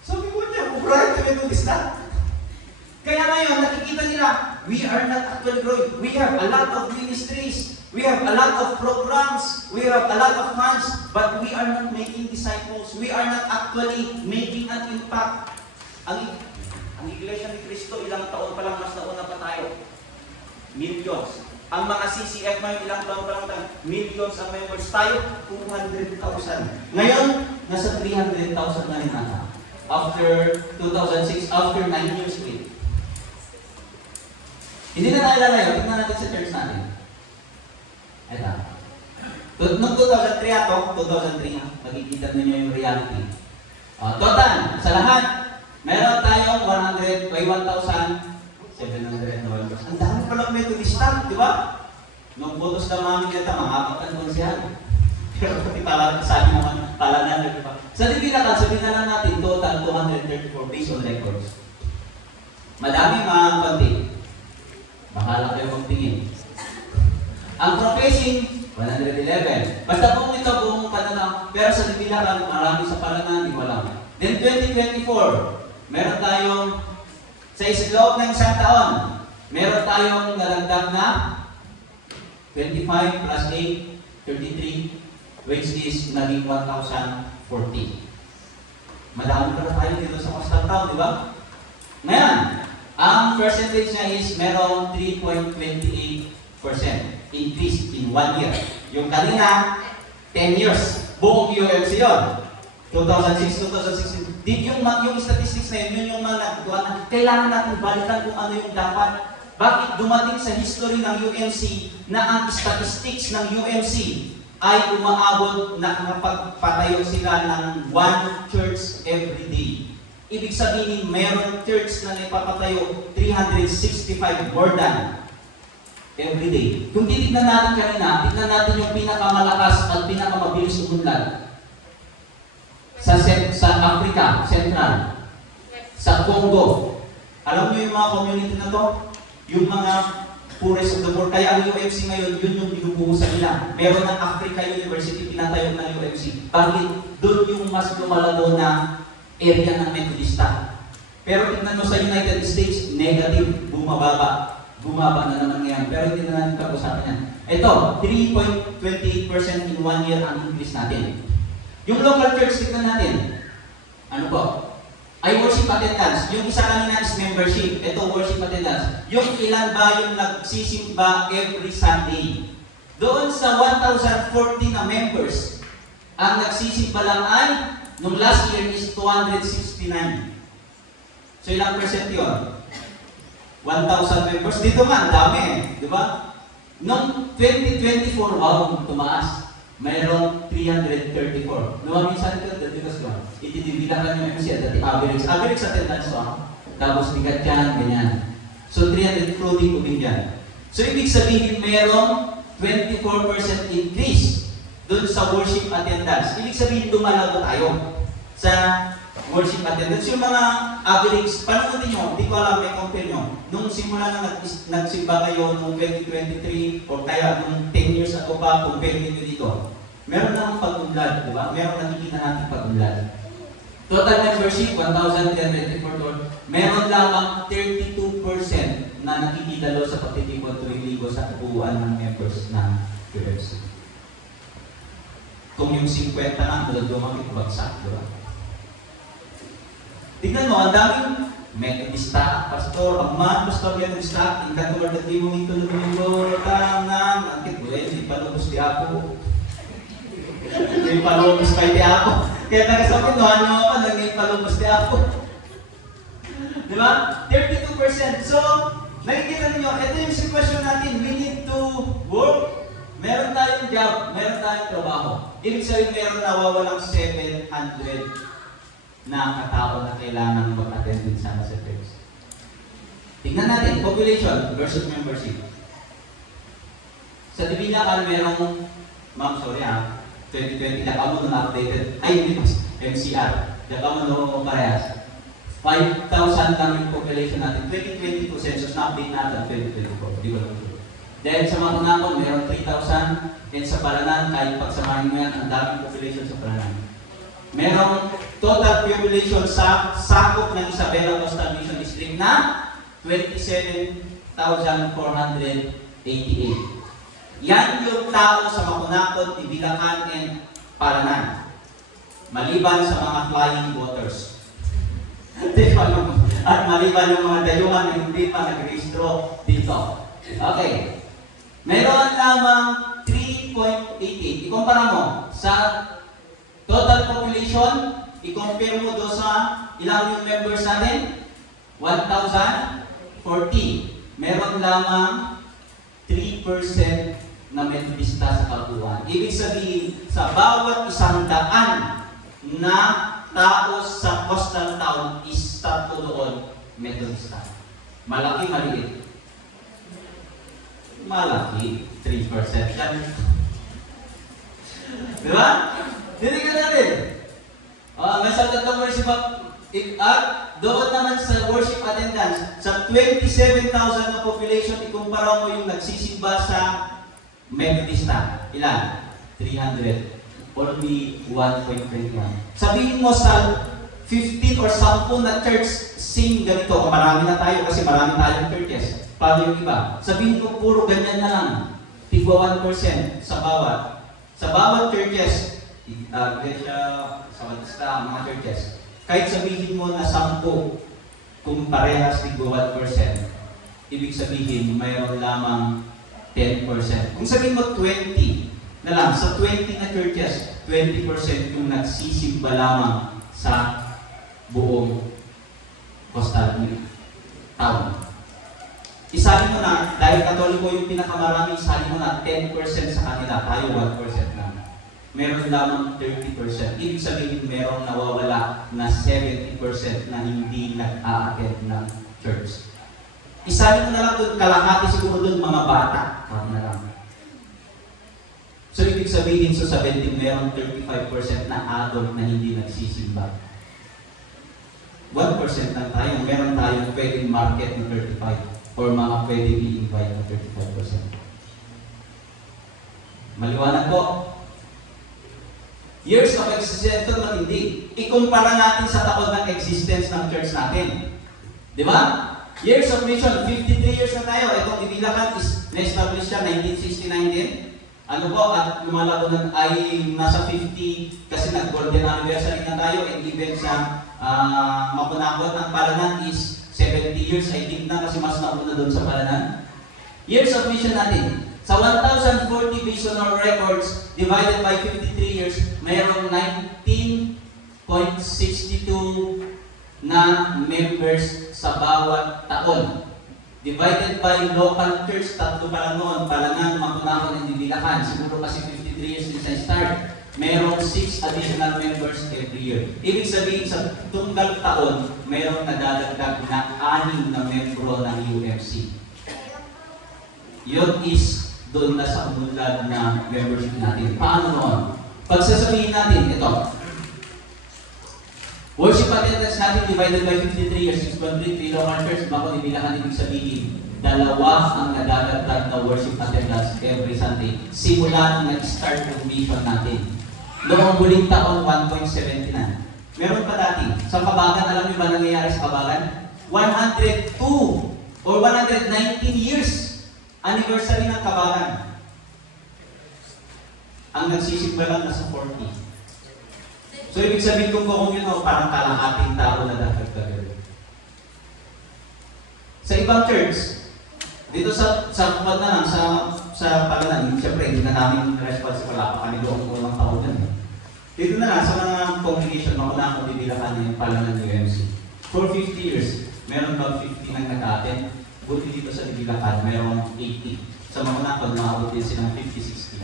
Sabi ko niya, ubrahin ka Methodista. Kaya ngayon, nakikita nila, we are not actually growing. We have a lot of ministries. We have a lot of programs. We have a lot of funds. But we are not making disciples. We are not actually making an impact. Ang Iglesia ni Cristo, ilang taon pa lang mas nauna pa tayo. Millions. Ang mga CCF ngayon, ilang taon pa lang tayo. Millions ang members tayo. 200,000. Ngayon, nasa 300,000 na rin ata. After 2006, after 9 years ulit. Hindi na naalala yun. Tingnan natin sa church natin. Ito. Noong 2003 ako, 2003, nakikita ninyo yung reality. Total, sa lahat, meron tayong 1,700 members. Ang dami palang Methodista, di ba? Nung botos na mami nito, mahapag ang konsihal. Pero pati sabi naman, palanan, di ba? Sa Dibilakan, sabihin na lang natin, total 234 based on records. Madaming mga konti. Bahala kayo magtingin. Ang professing, 111. Basta kung ito, buong kanana, pero sa Dibilakan, marami sa palanan, di wala. Then 2024, meron tayong, sa loob ng isang taon, meron tayong nalagdag na 25 plus 8, 33, which is naging 1,040. Madami pala tayo dito sa Coastal Town, di ba? Ngayon, ang percentage niya is merong 3.28% increase in 1 year. Yung kanina, 10 years. Buong UMC yun. 2006, 2016. Yung statistics na yun yung mga nagtuwa na kailangan natin balikan kung ano yung dapat. Bakit dumating sa history ng UMC na ang statistics ng UMC ay umaabot na nakapagpatayo sila ng one church every day. Ibig sabihin, mayroong church na napapatayo 365 more than every day. Kung titignan natin kanina, tignan natin yung pinakamalakas at pinakamabilis umunlad. Sa Africa, Central, sa Congo. Alam niyo yung mga community na to? Yung mga poorest of the poor. Kaya ang UMC ngayon, yun yung binubuhusan nila. Meron ng Africa University, pinatayo ng UMC. Bakit? Doon yung mas lumalago na area ng Methodista. Pero tignan mo sa United States, negative, bumababa. Bumaba na naman ngayon. Pero hindi na natin pag-usapan yan. Ito, 3.28% in 1 year ang increase natin. Yung local church, tignan natin. Ano po? Ay worship attendance. Yung isa kanina is membership. Ito, worship attendance. Yung ilan ba yung nagsisimba every Sunday? Doon sa 1,040 na members, ang nagsisimba lang ay, nung last year is 269. So ilang percent yun? 1,000 members. Dito nga, ang dami eh. Di ba? Noong 2024, wow, tumaas. Mayroong 334. Naman minsan ito, because ko, itidibilakan yung MC, dati average. Average attendance ko. Tapos bigat yan, ganyan. So 300 including ubing yan. So ibig sabihin, mayroong 24% increase doon sa worship attendance. Ibig sabihin, dumalago tayo sa worship attendance. Yung mga average, paano nyo, hindi ko alam, may compare nyo. Nung simula na nagsimba kayo noong 2023 o kaya nung 10 years ago pa, compare nyo dito. Meron na akong pag-unlad, di ba? Meron nakikita natin pag-unlad. Total membership, 1,334. Meron lamang 32% na nakikidalo sa pagtitipon tuwing linggo sa kabuuan ng members ng UMC. Kung yung 50 nga, dumamit bagsak, di ba? Tignan mo, ang daming Methodista, pastor, aman, pastor Methodista, ingkan tulad na di mo ito lumigo, tangang, angkit mo, hindi palubos di ako. Hindi palubos kayo di ako. Kaya nagasabi, nohan nyo ako, naging palubos di ako. Di ba? 32%. So, nakikita ninyo, ito yung sitwasyon natin, we need to work. Meron tayong job, meron tayong trabaho. Ibig sabihin, meron nawawalang 700 na katao na kailangan mag-attend din sana sa church. Tingnan natin, population versus membership. Sa Dibilakan, merong, ma'am, sorry 2020, nakamo na updated, ay hindi mas, MCR, nakamo na parehas. 5,000 lang yung population natin. 2022 census na update natin, 2024, di ba lang? Dahil sa mga kunakon, meron 3,000, and sa Palanan, kahit pagsamahin mo yan, ang daming population sa Palanan. Merong total population sa sakop ng Isabela Coastal Mission District na 27,488. Yan yung tao sa Makunakot, Dibilakan, and Palanan. Maliban sa mga flying waters. At maliban yung mga dayuhan na hindi pa nag-registro dito. Okay. Meron lamang 3.88. Ikumpara mo sa total population, i-compare mo doon sa ilang yung members natin? 1,040. meron lamang 3% na Methodista sa Kabuuan. Ibig sabihin, sa bawat 100 na tao sa coastal town is 3 doon Methodista. Malaki, maliit. Malaki, 3%. Di ba? Dinigan natin. Nasa tatang worship at doon naman sa worship attendance, sa 27,000 na population, ikumpara mo yung nagsisimba sa Methodista. Ilan? 300. Only 1.21. Sabihin mo sa 15 or 10 na church sing ganito, marami na tayo kasi marami tayong churches. Paano yung iba? Sabihin ko puro ganyan na lang. Tigwa 1% sa bawat. Sa bawat churches, Iglesia, Sabatista, mga churches, kahit sabihin mo na 10, kung parehas tigwa 1%, ibig sabihin mayroon lamang 10%. Kung sabihin mo 20 na lang, sa 20 na churches, 20% yung nagsisimba lamang sa buong coastal town. Isali mo na, dahil Katoliko yung pinakamarami, isali mo na 10% sa kanila, tayo 1% lang. Meron lamang 30%. Ibig sabihin, merong nawawala na 70% na hindi nag-a-attend ng church. Isali mo na lang doon, kalahati siguro doon, mga bata. Kami na lang. So, ibig sabihin, so 70, merong 35% na adult na hindi nagsisimba. 1% lang tayo, meron tayong pwedeng market na 35% or mga pwedeng i-invite na 35%. Maliwanag po. Years of existence, ito matindi. Ikumpara natin sa taon ng existence ng church natin. Di ba? Years of mission, 53 years na tayo. Itong Ibilakan is na-establish siya 1969 din. Ano po, at lumalago na ay nasa 50 kasi nag-golden anniversary na tayo and even sa mapunakot ng Palanan is 70 years, I think na kasi mas nauna doon sa Palanan. Years of mission natin. Sa 1,040 visionary records divided by 53 years, mayroong 19.62 na members sa bawat taon. Divided by local church, 3 pa lang noon, Palanan, Mapunakot, and Ibilakan. Siguro kasi 53 years since I start. Mayroong 6 additional members every year. Ibig sabihin, sa tunggal taon, mayroong nadadagdag na 6 na membro ng UMC. Yun is doon na sa umulad na membership natin. Paano noon? Pagsasabihin natin, ito. Worship attendance natin divided by 53 years, 6.3 local church, bako Ibilakan, ibig sabihin, 2 ang nadadagdag na worship attendance every Sunday. Simula nung nag-start yung mission natin. Noong huling taon, 1.79. Meron pa dati. Sa Kabagan, alam niyo ba nangyayari sa Kabagan? 102 or 119 years anniversary ng Kabagan. Ang nagsisimba lang nasa 40. So, ibig sabihin kung yun ako, parang kalahating tao na dagdag. Sa ibang church, dito sa na lang, sa Palanan, siyempre, hindi na namin response wala pa kami doon kung ilang taon yan. Dito na lang, sa mga congregation, mauna ako bibilakan yung Palanan UMC. For 50 years, meron bang 50 nang nag-attend? Buti dito sa Ibilakan, mayroong 80. Sa mga nakon, nakabot din silang 50-60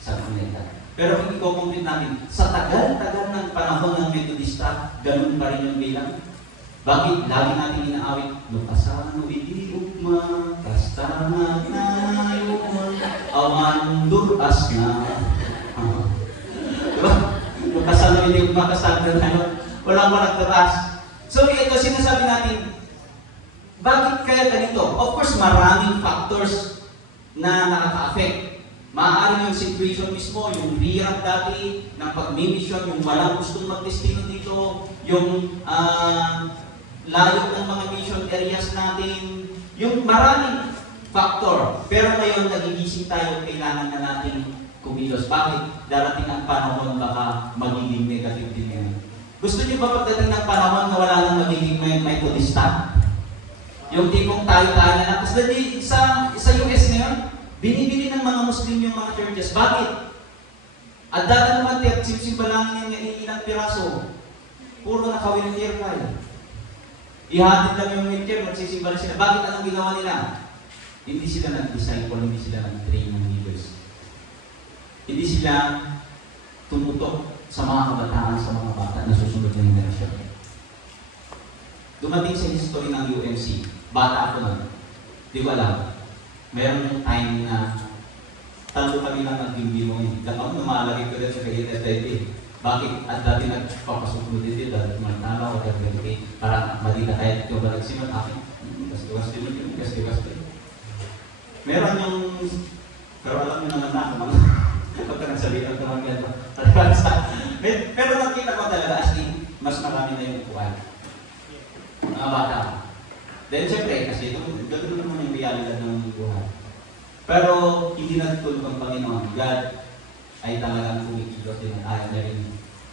sa kanila. Pero kung i-complete natin, sa tagal-tagal ng panahon ng Methodista, ganun pa rin yung bilang. Bakit? Lagi natin inaawit, Lukasano, hindi ugma, kastangan na ugma, awan duras na. Diba? Lukasano, hindi ugma, kastangan na walang nagtatas. So, ito sinasabi natin, bakit kaya ganito? Of course, maraming factors na nakaka-affect. Maaari yung situation mismo, yung hirap dati ng pag-mission, yung walang gustong mag-destino dito, yung layo ng mga mission areas natin, yung maraming factor. Pero ngayon, nagigising tayo, kailangan na natin kumilos. Bakit? Darating ang panahon, baka magiging negative din ngayon. Gusto niyo ba pagdating ng panahon na wala nang magiging Methodista? Yung tipong tayo-tayo na kasi sa US ngayon, binibili ng mga Muslim yung mga churches. Bakit? At dati naman, simsimba lang yung ilang piraso. Puro naka-wheelchair kayo. Ihatid lang yung wheelchair, magsisimba sila. Bakit anong ginawa nila? Hindi sila nag-disciple, hindi sila nag-train ng leaders. Hindi sila tumutok sa mga kabataan, sa mga bata na susunod na generasyon. Dumating sa history ng UMC, bata ako nun. Di ko alam. Meron yung time na talo kami lang nag-gimbimo yun. Kapag lumalagay ko rin sa KTSIT, bakit? At dati nagpapasok mo dito, dati mantala o dati para malita kahit ikaw ba nagsimot akin. Kasi din yun. Meron yung, pero alam nyo naman na, kapag nagsabihan ko naman yan. Pero nakita ko talaga, as in, mas marami na yung upuan. Mga bata. Then siyempre, kasi ito, gano'n naman yung realidad ng buhay. Pero hindi natutulog ang Panginoon. God ay talagang kumikilos din at ayaw na rin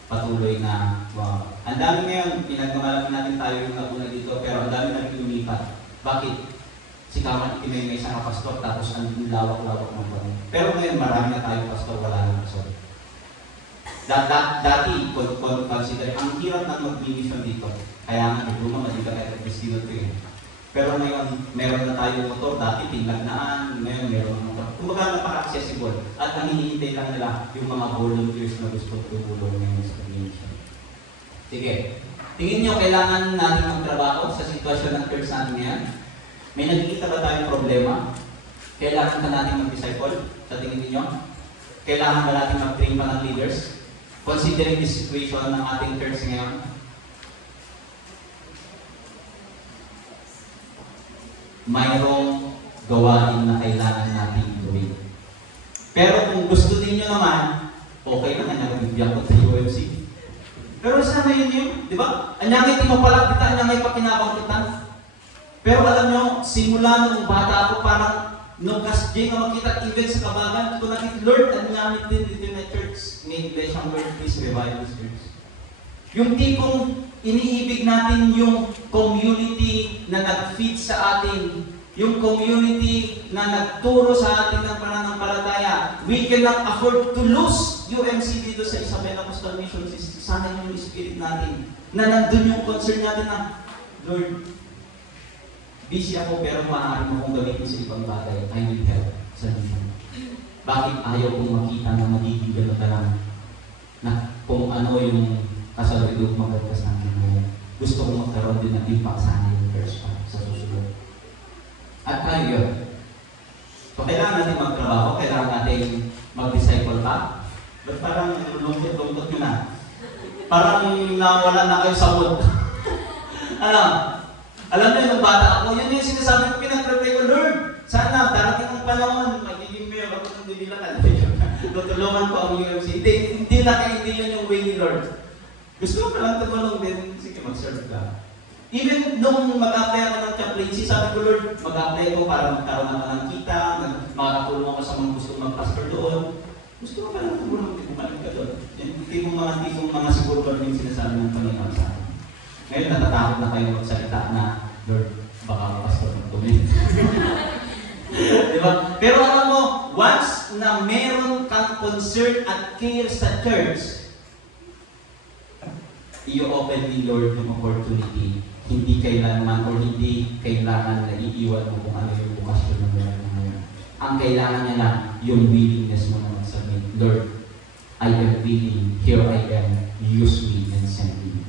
patuloy na wow. Ang dami ngayon, pinagmamalaki natin tayo yung nauna dito, pero ang dami na rin lumipat. Bakit? Si Kaman itinay ng isang pastor, tapos ang lawak-lawak ng Panginoon. Pero ngayon, marami na tayo pastor, wala na pastor. Dati, consider, ang hirap na mag-mission dito. Kaya nga, nagduma, hindi ka kahit Kristino ito eh. Pero ngayon, meron na tayo motor, dati tinglagnaan, ngayon meron na motor. Kumbaga, napaka-accessible. At ang hinihintay lang nila yung mga volunteers na gusto tumulong ngayon sa mission. Sige. Tingin nyo, kailangan natin magtrabaho sa sitwasyon ng church natin ngayon? May nakikita ba tayong problema? Kailangan ba natin mag-disciple? Sa tingin niyo? Kailangan ba natin mag-train pa ng leaders? Considering the situation ng ating church ngayon, mayroong gawain na kailangan natin gawin. Pero kung gusto din nyo naman, okay lang na nagbibigyan ko sa UMC. Pero sana yun yun, di ba? Anyangay timapalak kita, anyangay pakinabang kita. Pero alam nyo, simula nung bata ako, parang nung kasjay na makita event sa Kabagan, ko nakita, Lord, anyangay din dito na church. May Englishang word, please revive this church. Yung tipong iniibig natin yung community na nag-feed sa atin, yung community na nagturo sa atin ng pananampalataya. We cannot afford to lose UMC dito sa Isabela Coastal Mission. Sana yung spirit natin, na nandun yung concern natin na, Lord, busy ako pero maaari mo kong gamitin sa ibang bagay. I need help sa mission. Bakit ayaw kong makita na magiging gano'n ka lang na kung ano yung kasalubong magagkas natin ngayon. Gusto kong magkaroon din ng impact sa akin first pa sa susunod. At tayo yun. So, kailangan natin magtrabaho, kailangan natin mag-disciple pa. But parang lungkot nyo na. Parang nawala na kayo sa mood. Alam niyo, yung bata ako, yun yung sinasabi ko, pinag-pray ko, Lord, sana darating ang panahon, magiging mayor ako ng dibilangan. Tutulungan ko ang UMC. Hindi yun yung way ni Lord. Gusto ko pa lang tumulong din, sige, mag-serve ka. Even nung mag-apply ako ng chaplaincy, sabi ko, Lord, mag-apply ako para magkaroon ako ng kita, makakatulong ako sa mga gusto mag-pastor doon. Gusto ko pa lang tumulong, hindi bumalik ka doon. Yung tipong mga siguro pa rin yung sinasabi ng Panginoon sa akin. Ngayon, natatakot na kayo magsalita na, Lord, baka pastor ng tumit. Diba? Pero alam mo, once na meron kang concern at care sa church, i-open ni Lord yung opportunity. Hindi kailanman o hindi kailangan na iiwan mo kung ano yung bukasyon ng meron mo ngayon. Ang kailangan niya na yung willingness mo na mag-submit. Lord, I am willing, here I am, use me and send me.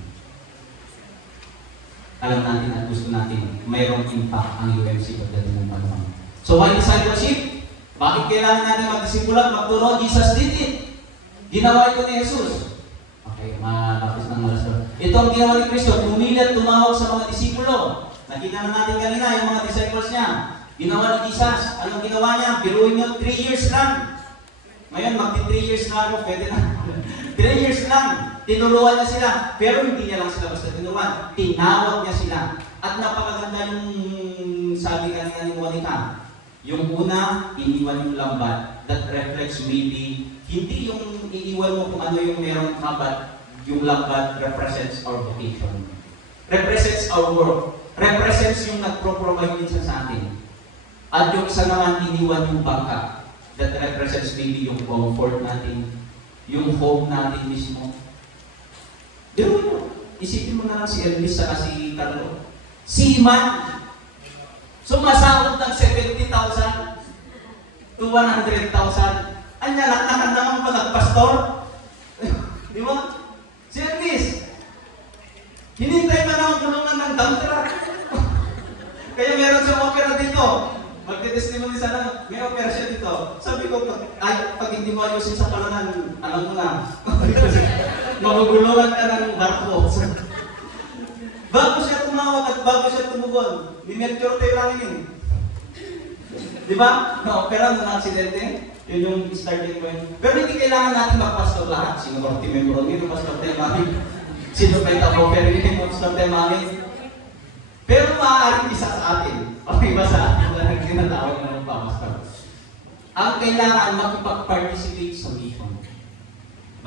Alam natin at gusto natin, mayroong impact ang UMC pagdating ng panahon. So why discipleship? Bakit kailangan natin mag-disipulat, magturo? Jesus did it. Ginawa ito ni Jesus. Okay, matapos ng alas doon. Ito ang ginawa ni Kristo, pumili at tumawag sa mga disipulo. Nakita na natin kanina yung mga disciples niya. Ginawa ni Jesus. Anong ginawa niya? Biruin niyo, 3 years lang. Ngayon, magti 3 years na ako, pwede na. 3 years lang. Tinuruan niya sila. Pero hindi niya lang sila basta tinuruan. Tinawag niya sila. At napakaganda yung sabi kanina ni Monica. Yung una, iniwan yung lambat. That reflects maybe, hindi yung iiwan mo kung ano yung merong lambat. Yung lambat represents our vocation. Represents our work. Represents yung nagpro-provide din sa atin. At yung isa naman, iniwan yung bangka. That represents maybe yung comfort natin, yung hope natin mismo. Isipin mo na lang si Elvis sa si Carlo. Seaman. Sumasahod ng 70,000 to 100,000. Anya, naktakan naman pa nagpastor. Di ba? Service. Hinintay pa naman tulungan ng dump truck. Kaya meron siyang opera dito. Magte-testimony sana, may opera siya dito. Sabi ko, pag hindi mo ayusin sa palanan, alam mo na. Magugulungan ka ng barko. Bago siya tumawag at bago siya tumugon, ni Melchior tayo lang yun. Di ba? Na-opera ng aksidente, yun yung starting point. Pero hindi kailangan natin magpastor lahat. Sino ba team member nito? Pastor tayo mami. Sino ba yung opera nito? Pastor tayo mami. Pero maaaring isa sa atin. O iba sa atin na nagtinatawag na ng pastor. Ang kailangan makipag-participate sa mission.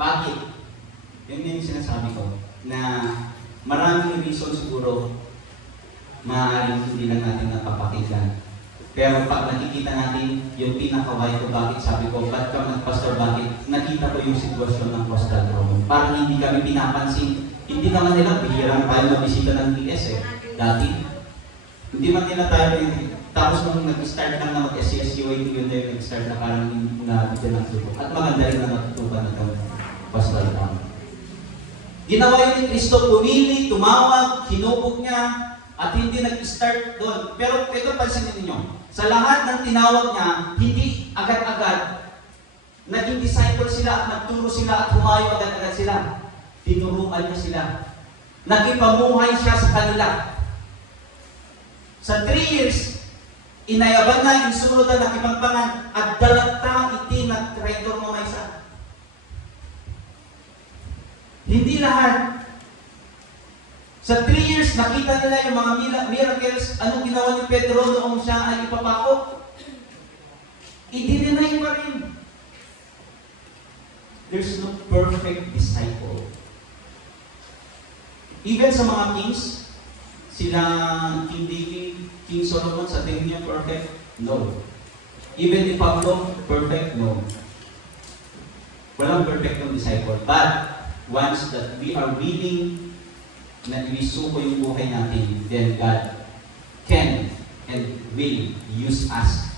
Bakit? Yun yung sinasabi ko na maraming reason siguro maaaring hindi lang natin napapakinggan. Pero pag nakikita natin yung pinaka-why ko bakit sabi ko, ba't ka nag-pastor, bakit? Nakita ko yung sitwasyon ng coastal road. Parang hindi kami pinapansin. Hindi naman nila bihirang tayo mabisita ng PS eh. Dati. Hindi man nila tayo tapos nung nag-start lang na mag-SCSUA, yun na yung nag-start na parang nabigyan ng tubo. At maganda rin na natutupan ng coastal road. Ginawa yun ni Kristo, pumili, tumawag, hinubog niya, at hindi nag-start doon. Pero ito pansinin ninyo, sa lahat ng tinawag niya, hindi agad-agad naging disciple sila at nagturo sila at humayo agad-agad sila. Tinuruan niya sila. Nakipamuhay siya sa kanila. Sa 3 years, inayaban na, insulod na, nakipagpangan, at dalata iti nag-traitor mo maysa. Hindi lahat. Sa 3 years, nakita nila yung mga miracles. Anong ginawa ni Pedro noong siya ay ipapako? I-deny pa rin. There's no perfect disciple. Even sa mga kings, sila King David, King Solomon, sa tingin niya perfect? No. Even ni Pablo, perfect? No. Walang perfect ng disciple. But once that we are willing na iwisuko yung buhay natin, then God can and will use us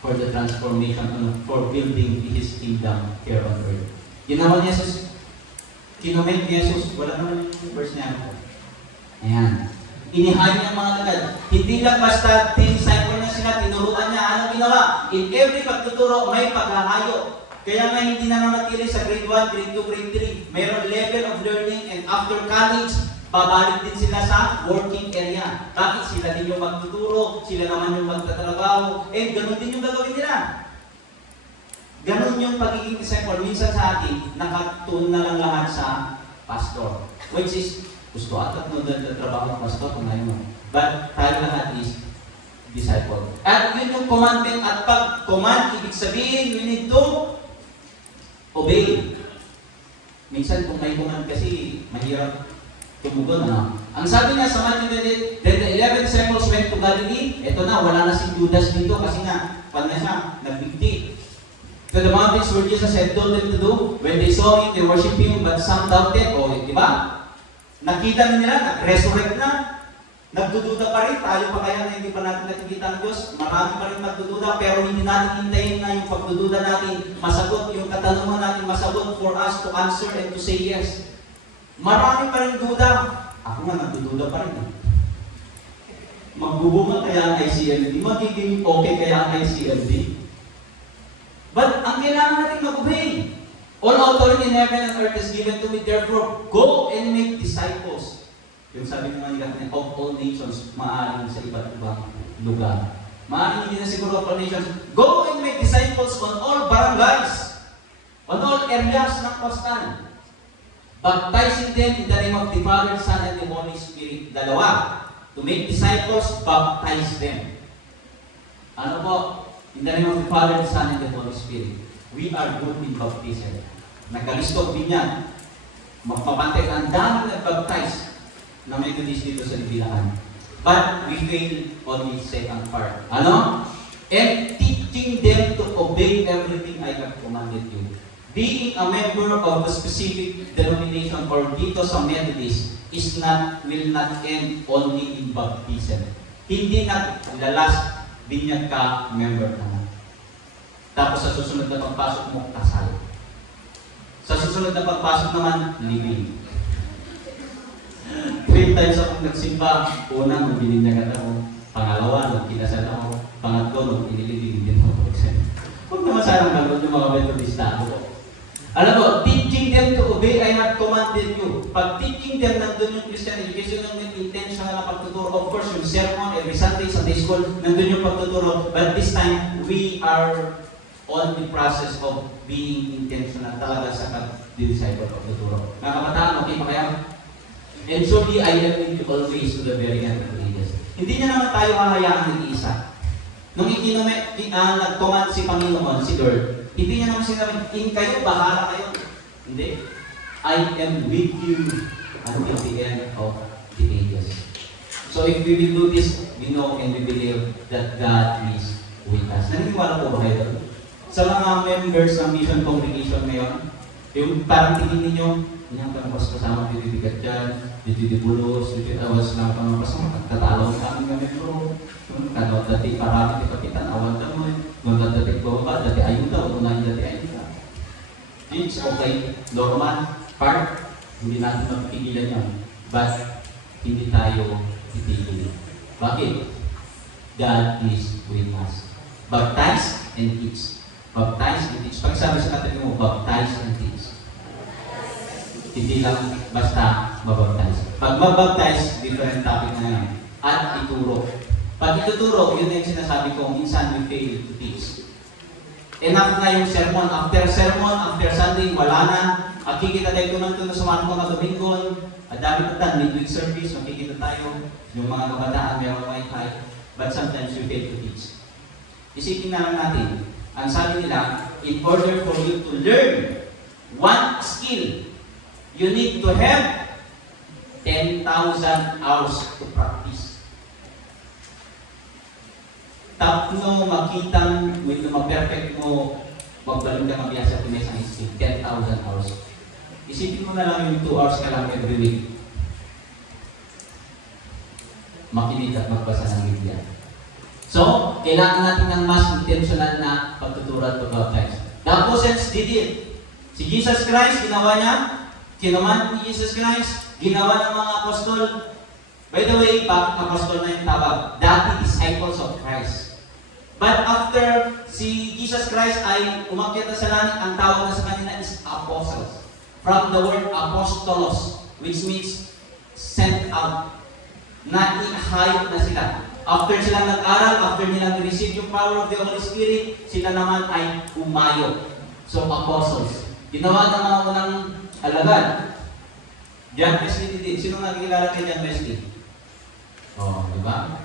for the transformation, for building His kingdom here on earth. Ginawa ni Jesus, kinoment ni Jesus, wala naman yung verse niya. Ayan. Inihayo niya mga lagad. Hindi lang basta disciple niya sila, tinuruan niya. Anong ginawa? In every pagtuturo, may paghahayo. Kaya nga hindi na nanatili sa grade 1, grade 2, grade 3. Mayroon level of learning, and after college, babalik din sila sa working area. Bakit? Sila din yung magtuturo, sila naman yung magtatrabaho, and ganun din yung gagawin nila. Ganun yung pagiging disciple. Minsan sa atin, nakatun na lang lahat sa pastor. Which is, gusto atat mo doon na trabaho ng pastor kung ngayon mo. But tayo lahat is disciple. At yun yung commandment. At pag command, ibig sabihin, we need to obey. Minsan kung may command kasi, mahirap tumugon na. Ang sabi niya sa Matthew 28, then the 11 disciples went to Galilee. Ito na, wala na si Judas dito kasi nga, pag na siya, nagbigti. To the mountains where Jesus had told them to do. When they saw Him, they worshiped Him, but some doubted. O, di ba? Nakita nila, nag-resurrect na. Nagdududa pa rin. Tayo pa kaya na hindi pa natin nakikita ng Diyos. Marami pa rin nagdududa, pero hindi natin hintayin na yung pagdududa natin masagot, yung katanungan natin masagot for us to answer and to say yes. Marami pa rin duda. Ako nga, nagdududa pa rin. Magbubunga kaya ang ICLD? Magiging okay kaya ang ICLD? But ang kailangan natin mag-obey. All authority in heaven and earth is given to me, therefore, go and make disciples. Yung sabi ng mga nila, of all nations, maaaring sa iba't ibang lugar. Maaaring hindi na siguro of all nations. Go and make disciples on all barangays, on all areas ng coastal. Baptizing them in the name of the Father, Son, and the Holy Spirit. Dalawa, to make disciples, baptize them. Ano po? In the name of the Father, the Son, and the Holy Spirit. We are good in baptism. Nagkalistog din yan. Magpapantay, ang dami nag-baptize na Methodist dito sa Libilahan. But we fail on the second part. Ano? And teaching them to obey everything I have commanded you. being a member of a specific denomination or dito sa Methodist will not end only in baptism. Hindi naglalas binyag ka member ka na. Tapos sa susunod na pagpasok mo, kasal. Sa susunod na pagpasok naman, living. 3 times akong nagsimba. Una, nung bininyagan ako. Pangalawa, nung kinasal ako. Pangatlo, nung inilibing din ako. Huwag naman sarang gano'n yung mga Methodista ako. Alam mo, teaching them to obey, I have commanded you. Pag teaching them, nandun yung Christian education, yung intentional na pagtuturo. Of course, yung sermon, every Sunday, Sunday school, nandun yung pagtuturo. But this time, we are on the process of being intentional talaga sa pag-disciple pagtuturo. Mga kabataan, okay pa kaya? And surely, I am with you always to the very end of the ages. Hindi niya naman tayo hahayaan ng isa. Nung nag-command si Panginoon, si Lord, hindi niya naman sinabi, in kayo, bahala kayo. Hindi. I am with you until the end of the ages. So if we will do this, we know and we believe that God is with us. Naniniwala po ba kayo? Sa mga members ng Mission Congregation ngayon, yung parang tingin ninyo, yung panabas kasama, bibigat dyan, bulos, awas lang panabas, tatalaw kami ng membro. Kalau dati parami di kapitan awal naman, nung dati baba, dati ayuda, unahin dati ayuda. It's okay, normal, part, hindi natin mapipigilan yan. But, hindi tayo titigil. Bakit? God is with us. Baptize and teach. Baptize and teach. Pag sabi sa katabi mo, baptize and teach. Hindi lang basta mabaptize. Pag mabaptize, different topic na yan. At ituro. Pag ituturo, yun yung sinasabi ko, minsan we fail to teach. Enough na yung sermon. After sermon, after Sunday, wala na. Makikita tayo tunan-tunan sa mga Domingo. Dami na tan, midweek service, makikita tayo. Yung mga kabataan, mayroong wifi. But sometimes we fail to teach. Isipin na lang natin, ang sabi nila, in order for you to learn one skill, you need to have 10,000 hours to practice. Tapno makitang with the perfect mo magbalong ka mabiyasa kung may isang skill, 10,000 hours. Isipin mo na lang yung 2 hours ka lang every week. Makinig at magbasa ng Biblia. So, kailangan natin ng mas intentional na pagtuturo at pag-baptize. The apostles did it. Si Jesus Christ, ginawa niya. Kinaman ni Jesus Christ, ginawa ng mga apostol. By the way, bakit apostol na yung tawag? Dati disciples of Christ. But after si Jesus Christ ay umakyat na sa langit, ang tawag na sa kanila is apostles. From the word apostolos, which means sent out. Naihayop na sila. After silang nag-aral, after nilang receive yung power of the Holy Spirit, sila naman ay umayo. So, apostles. Ginawa ng mga unang alagad. John Wesley din. Sino nakikilala kay John Wesley? Oh, di ba?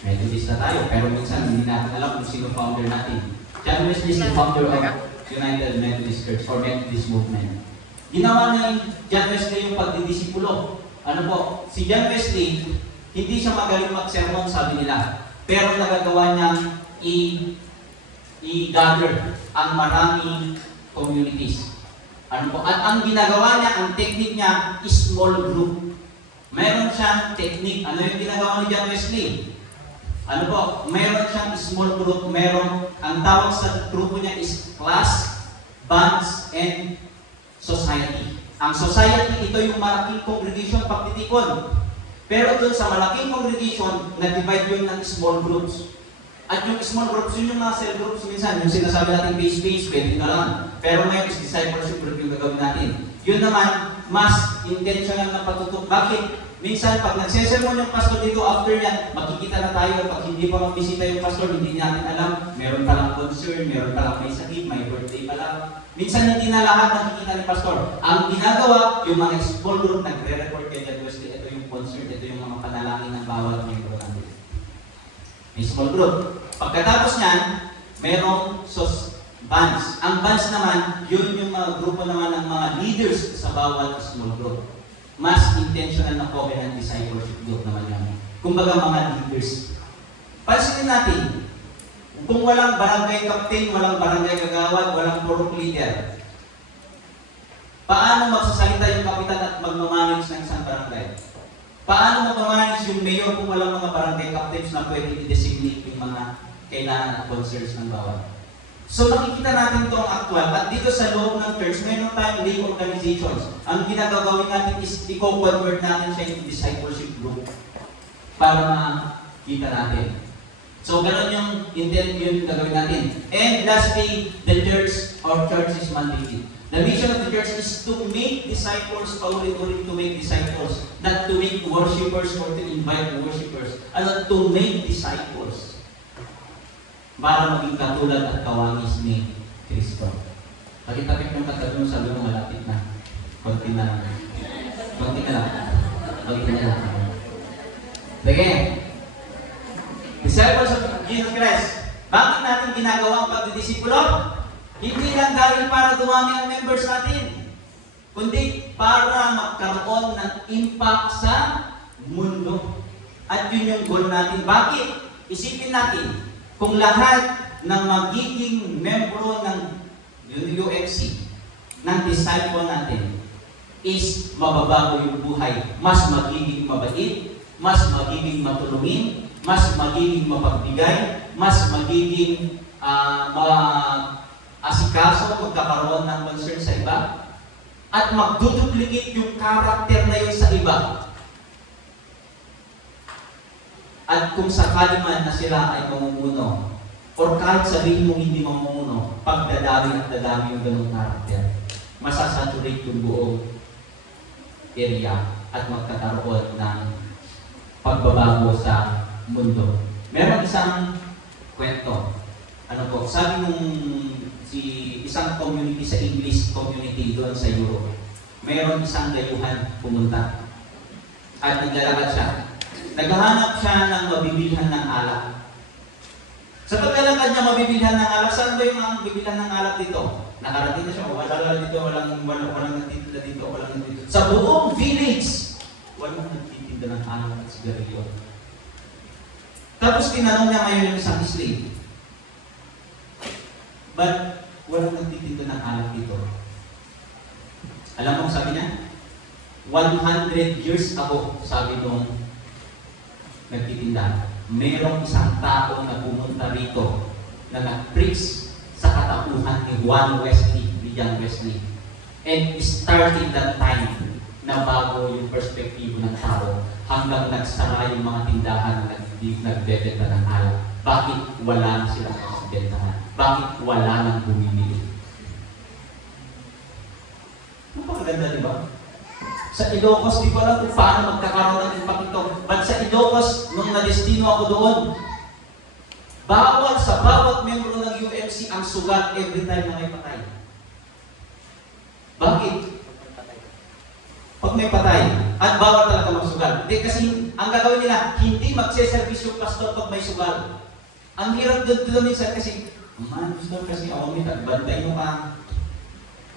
Methodist na tayo, pero minsan hindi natin alam kung sino founder natin. John Wesley is the founder of United Methodist Church or Methodist Movement. Ginawa niya yung John Wesley yung pagdidisipulo. Ano po? Si John Wesley, hindi siya magaling mag-sermon, sabi nila. Pero nagagawa niyang i-gather ang maraming communities. Ano po? At ang ginagawa niya, ang technique niya, is small group. Meron siyang technique. Ano yung ginagawa ni John Wesley? Ano po? Meron siyang small group. Meron, ang tawag sa grupo niya is class, bands, and society. Ang society, ito yung malaking congregation pagtitipon. Pero doon sa malaking congregation, na-divide yun ng small groups. At yung small groups, yun yung mga cell groups minsan, yung sinasabi natin base, pwede na lang. Pero ngayon is discipleship group yung gagawin natin. Yun naman, mas intentional na patutok. Bakit? Minsan, pag nagsesermon yung pastor dito, after yan, makikita na tayo. Pag hindi pa magbisita yung pastor, hindi natin alam. Meron palang concern, meron palang may sakit, may birthday pala. Minsan, hindi na lahat nakikita ni pastor. Ang ginagawa, yung mga small group, nagre-report kay John Wesley, ito yung concern, ito yung mga panalangin ng bawat membro natin. May small group. Pagkatapos niyan, merong bands. Ang bands naman, yun yung mga grupo naman ng mga leaders sa bawat small group. Mas intentional na covenant discipleship group naman yan. Kumbaga mga leaders. Pansinin natin, kung walang barangay captain, walang barangay kagawad, walang purok leader, Paano magsasalita yung kapitan at magmamanage ng isang barangay? Paano magmamanage yung mayor kung walang mga barangay captains na pwede i-designate yung mga kailangan at concerns ng bawat? So nakikita natin itong actual at dito sa loob ng church, mayroon tayong lay organizations. Ang ginagawin natin is i-convert natin siya into discipleship group para makita natin. So ganoon yung intent yung gagawin natin. And lastly, the church or church is mandated. The mission of the church is to make disciples, paulit-ulit to make disciples, not to make worshipers or to invite worshipers, and to make disciples para maging katulad at kawangis ni Kristo. Pagkitapit ng katabi mo, sabi mo malapit na. Konti na lang. Konti na lang. Konti na lang. Sige. Disciples of Jesus Christ. Bakit natin ginagawa ang pagdidisipulo? Hindi lang dahil para dumami ang members natin, kundi para magkaroon ng impact sa mundo. At yun yung goal natin. Bakit? Isipin natin, kung lahat ng magiging membro ng UFC, ng disciple natin, is mababago yung buhay, mas magiging mabait, mas magiging matulungin, mas magiging mapagbigay, mas magiging asikaso, magkakaroon ng concern sa iba, at magduduplicate yung karakter na yun sa iba. At kung sakali man na sila ay mamumuno, or kahit sabihin mong hindi mamumuno, pagdadami at dadami yung ganong karakter, masasaturate yung buong area at magkakaroon ng pagbabago sa mundo. Meron isang kwento. Ano po, sabi nung isang community sa English community doon sa Europe, mayroon isang dayuhan pumunta. At naglalakad siya. Naghahanap siya ng mabibilhan ng alak. Sa paglalakad niya mabibilhan ng alak, saan ba yung mga bibilhan ng alak dito? Nakarating na siya, wala dito, walang nagtitinda dito, walang nagtitinda. Sa buong village, walang nagtitinda ng alak at sigarilyo. Tapos tinanong niya ngayon yung isang slave, but walang nagtitinda ng alak dito. Alam mo sabi niya? 100 years ago, sabi nung nagtitinda, mayroong isang tao na pumunta rito na nag-preach sa katapuhan ni John Wesley. And starting that time na bago yung perspektibo ng tao hanggang nagsara yung mga tindahan na nagbebenta ng alak. Bakit wala na silang nagbebentahan? Bakit wala nang bumibili? Napakaganda, di ba? Sa Ilocos, di ko alam kung paano magkakaroon ng impact ito. But sa Ilocos, nung nadestino ako doon, bawal sa bawat membro ng UFC ang sugat every time na may patay. Bakit? Pag may patay, at bawal talaga magsugal. Hindi kasi ang gagawin nila, hindi magseservice yung pastor pag may sugal. Ang hirap doon minsan kasi, pastor kasi ako may bantay mo ka.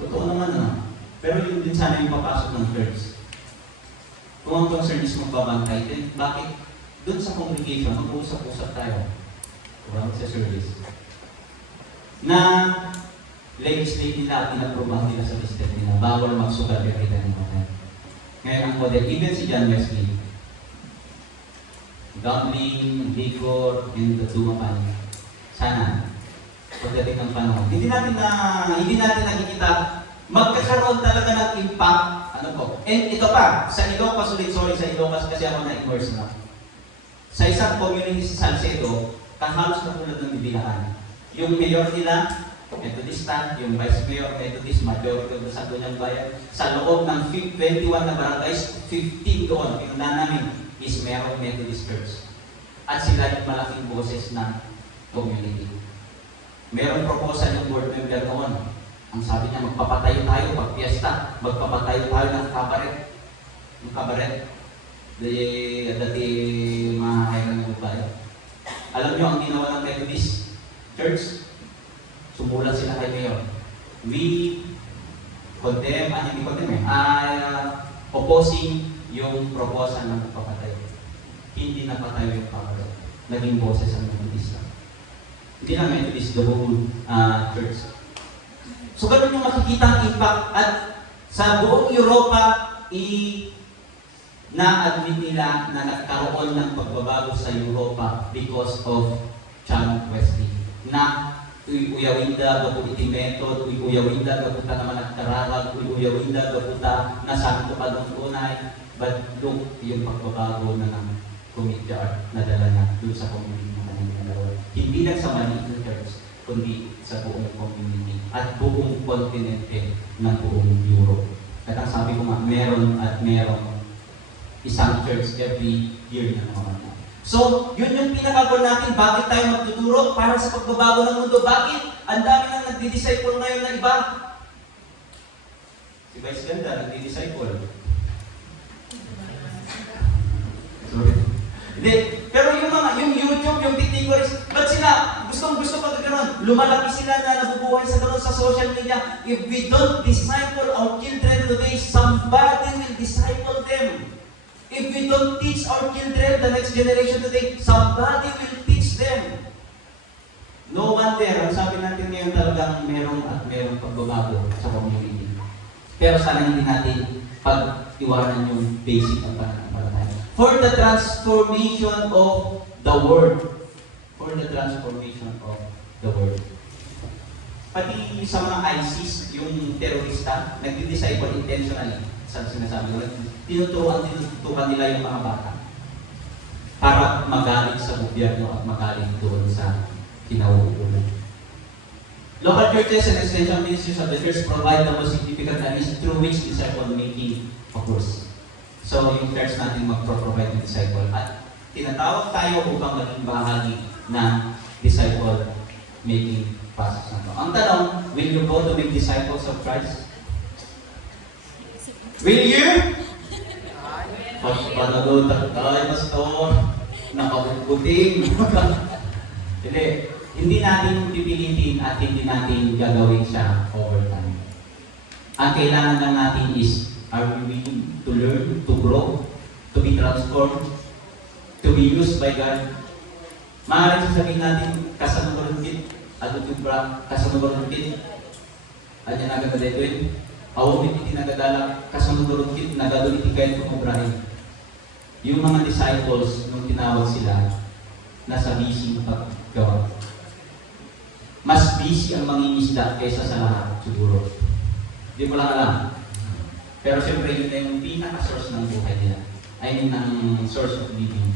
Totoo naman na. Pero yun din sana yung papasok ng church. Kung ang concern is magbabantay, then bakit doon sa congregation, mag-uusap-usap tayo. About sa service. Na legislate nila at inaprobahan nila sa district nila, bawal magsugal every time ng patay. Ngayon ang model, even si John Wesley, gambling, vigor, and the dumapan, sana, pagdating ng panahon, hindi natin nakikita, magkakaroon talaga ng impact, ano po. And ito pa, sa Ilocos ulit, sa Ilocos kasi ako na-immerse na. Sa isang community sa Salcedo, kahalos na tulad ng bibilaan. Yung mayor nila, Methodista, yung vice mayor, Methodist, majority of sa Dunyang Bayan. Sa loob ng 21 na barangays, 15 doon, yung namin is merong Methodist Church. At sila yung malaking boses ng community. Merong proposal yung board member noon. Ang sabi niya, magpapatayo tayo pag fiesta, magpapatayo tayo ng kabaret. Yung kabaret, dati mga kailan ng bayan. Alam niyo ang ginawa ng Methodist Church? Sumulat sila kay Mayor. We condemn, opposing yung proposal ng magpapatay. Hindi napatay yung kabaret. Naging boses ang Methodist. Hindi na Methodist, the whole church. So, ganun yung makikita ang impact at Sa buong Europa, na-admit nila na nagkaroon ng pagbabago sa Europa because of John Wesley. Na uyawinda gapu iti method, uyawinda gapu ta naman nagkararag, uyawinda gapu ta nasabi ko pa nung unay, but look, yung pagbabago na ng community art na dala niya doon sa community na kanyang nagawa. Hindi lang sa maliit na church, kundi sa buong community at buong kontinente ng buong Europe. At ang sabi ko nga, meron at merong isang church every year na naman. So, yun yung pinakagol natin. Bakit tayo magtuturo? Para sa pagbabago ng mundo. Bakit? Ang dami nang nagdi-disciple ngayon na iba. Si Vice Ganda, nagdi-disciple. Sorry. Hindi. Pero yung YouTube, yung TikTokers, ba't sila gustong-gusto pag gano'n? Lumalaki sila na nabubuhay sa gano'n sa social media. If we don't disciple our children today, somebody will disciple them. If we don't teach our children, the next generation today, somebody will teach them. No wonder, ang sabi natin ngayon talagang merong pagbabago sa community. Pero sana hindi natin pag-iwanan yung basic ng pananampalataya. For the transformation of the world. For the transformation of the world. Pati sa mga ISIS, yung terorista, nagdi-disciple intentionally. Sa sinasabi ko, tinutukan nila yung mga bata para magaling sa gobyerno at magaling doon sa kinauukulan. Local churches and extension ministries of the church provide the most significant means through which disciple making occurs. So, yung church natin magpro-provide ng disciple at tinatawag tayo upang maging bahagi ng disciple making process na to. Ang tanong, will you go to make disciples of Christ? Will you? Panagot tayo, pastor. Nakabuting. Hindi natin pipilitin at hindi natin gagawin siya over time. Ang kailangan lang natin is, are we willing to learn, to grow, to be transformed, to be used by God? Maaaring sasabihin natin, kasanubarunggit, at utubra, kasanubarunggit, at yan agad na dito yun. Awamit iti nagadala, kasanubarunggit, nagadol iti kayo kumobrahin. Yung mga disciples, nung tinawag sila, nasa busy ng paggawa. Mas busy ang mangingisda kaysa sa lahat, siguro. Hindi ko lang alam. Pero siyempre, yun na yung pinaka-source ng buhay nila. I mean, ng source of living,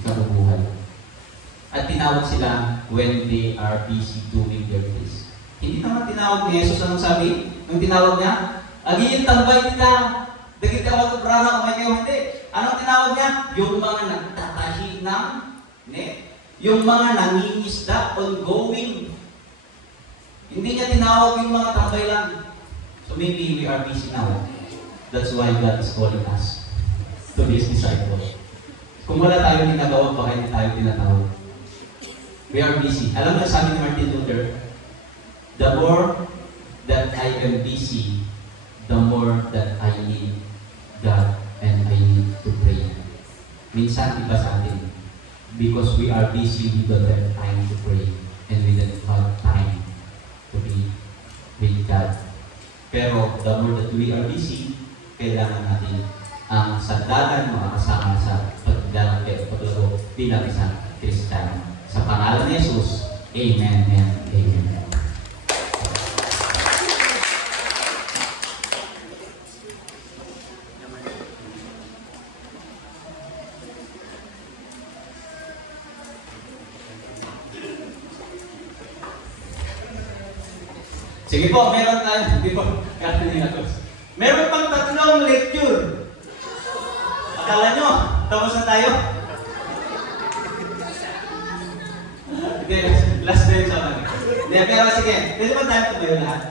ikabubuhay. At tinawag sila when they are busy doing their things. Hindi naman tinawag ni Jesus, anong sabi? Nung tinawag niya, agiyin tambay nila, dagit ka matubrana, umay kayo hindi. Anong tinawag niya? Yung mga nagtatahi ng net. Yung mga nangingisda, ongoing. Hindi niya tinawag yung mga tambay lang. So maybe we are busy now. That's why God is calling us to be His disciples. Kung wala tayo ginagawa, baka hindi tayo tinatawag. We are busy. Alam mo na sabi ni Martin Luther, the more that I am busy, the more that I need God and I need to pray. Minsan iba sa atin, because we are busy, we don't have time to pray and we don't have time to be with God. Pero the more that we are busy, kailangan natin ang sandalan makakasama sa pagdalagay at paglago bilang isang Kristiyano. Sa pangalan ni Jesus, Amen and Amen. Sige po, meron tayo. Hindi po, kakanin ako. Meron pang 3 lecture. Akala nyo, tapos na tayo? Hindi, last day sa mga. Hindi, pero sige. Pwede ba tayo tumayo lahat?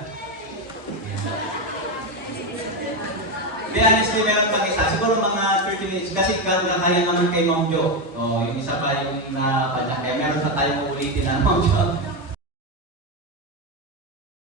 Hindi, honestly, meron pang isa. Siguro mga 30 minutes. Kasi kaya naman kay Ma'am Jo. O, yung isa pa yung napadya. Kaya meron pa tayong uulitin na Ma'am Jo.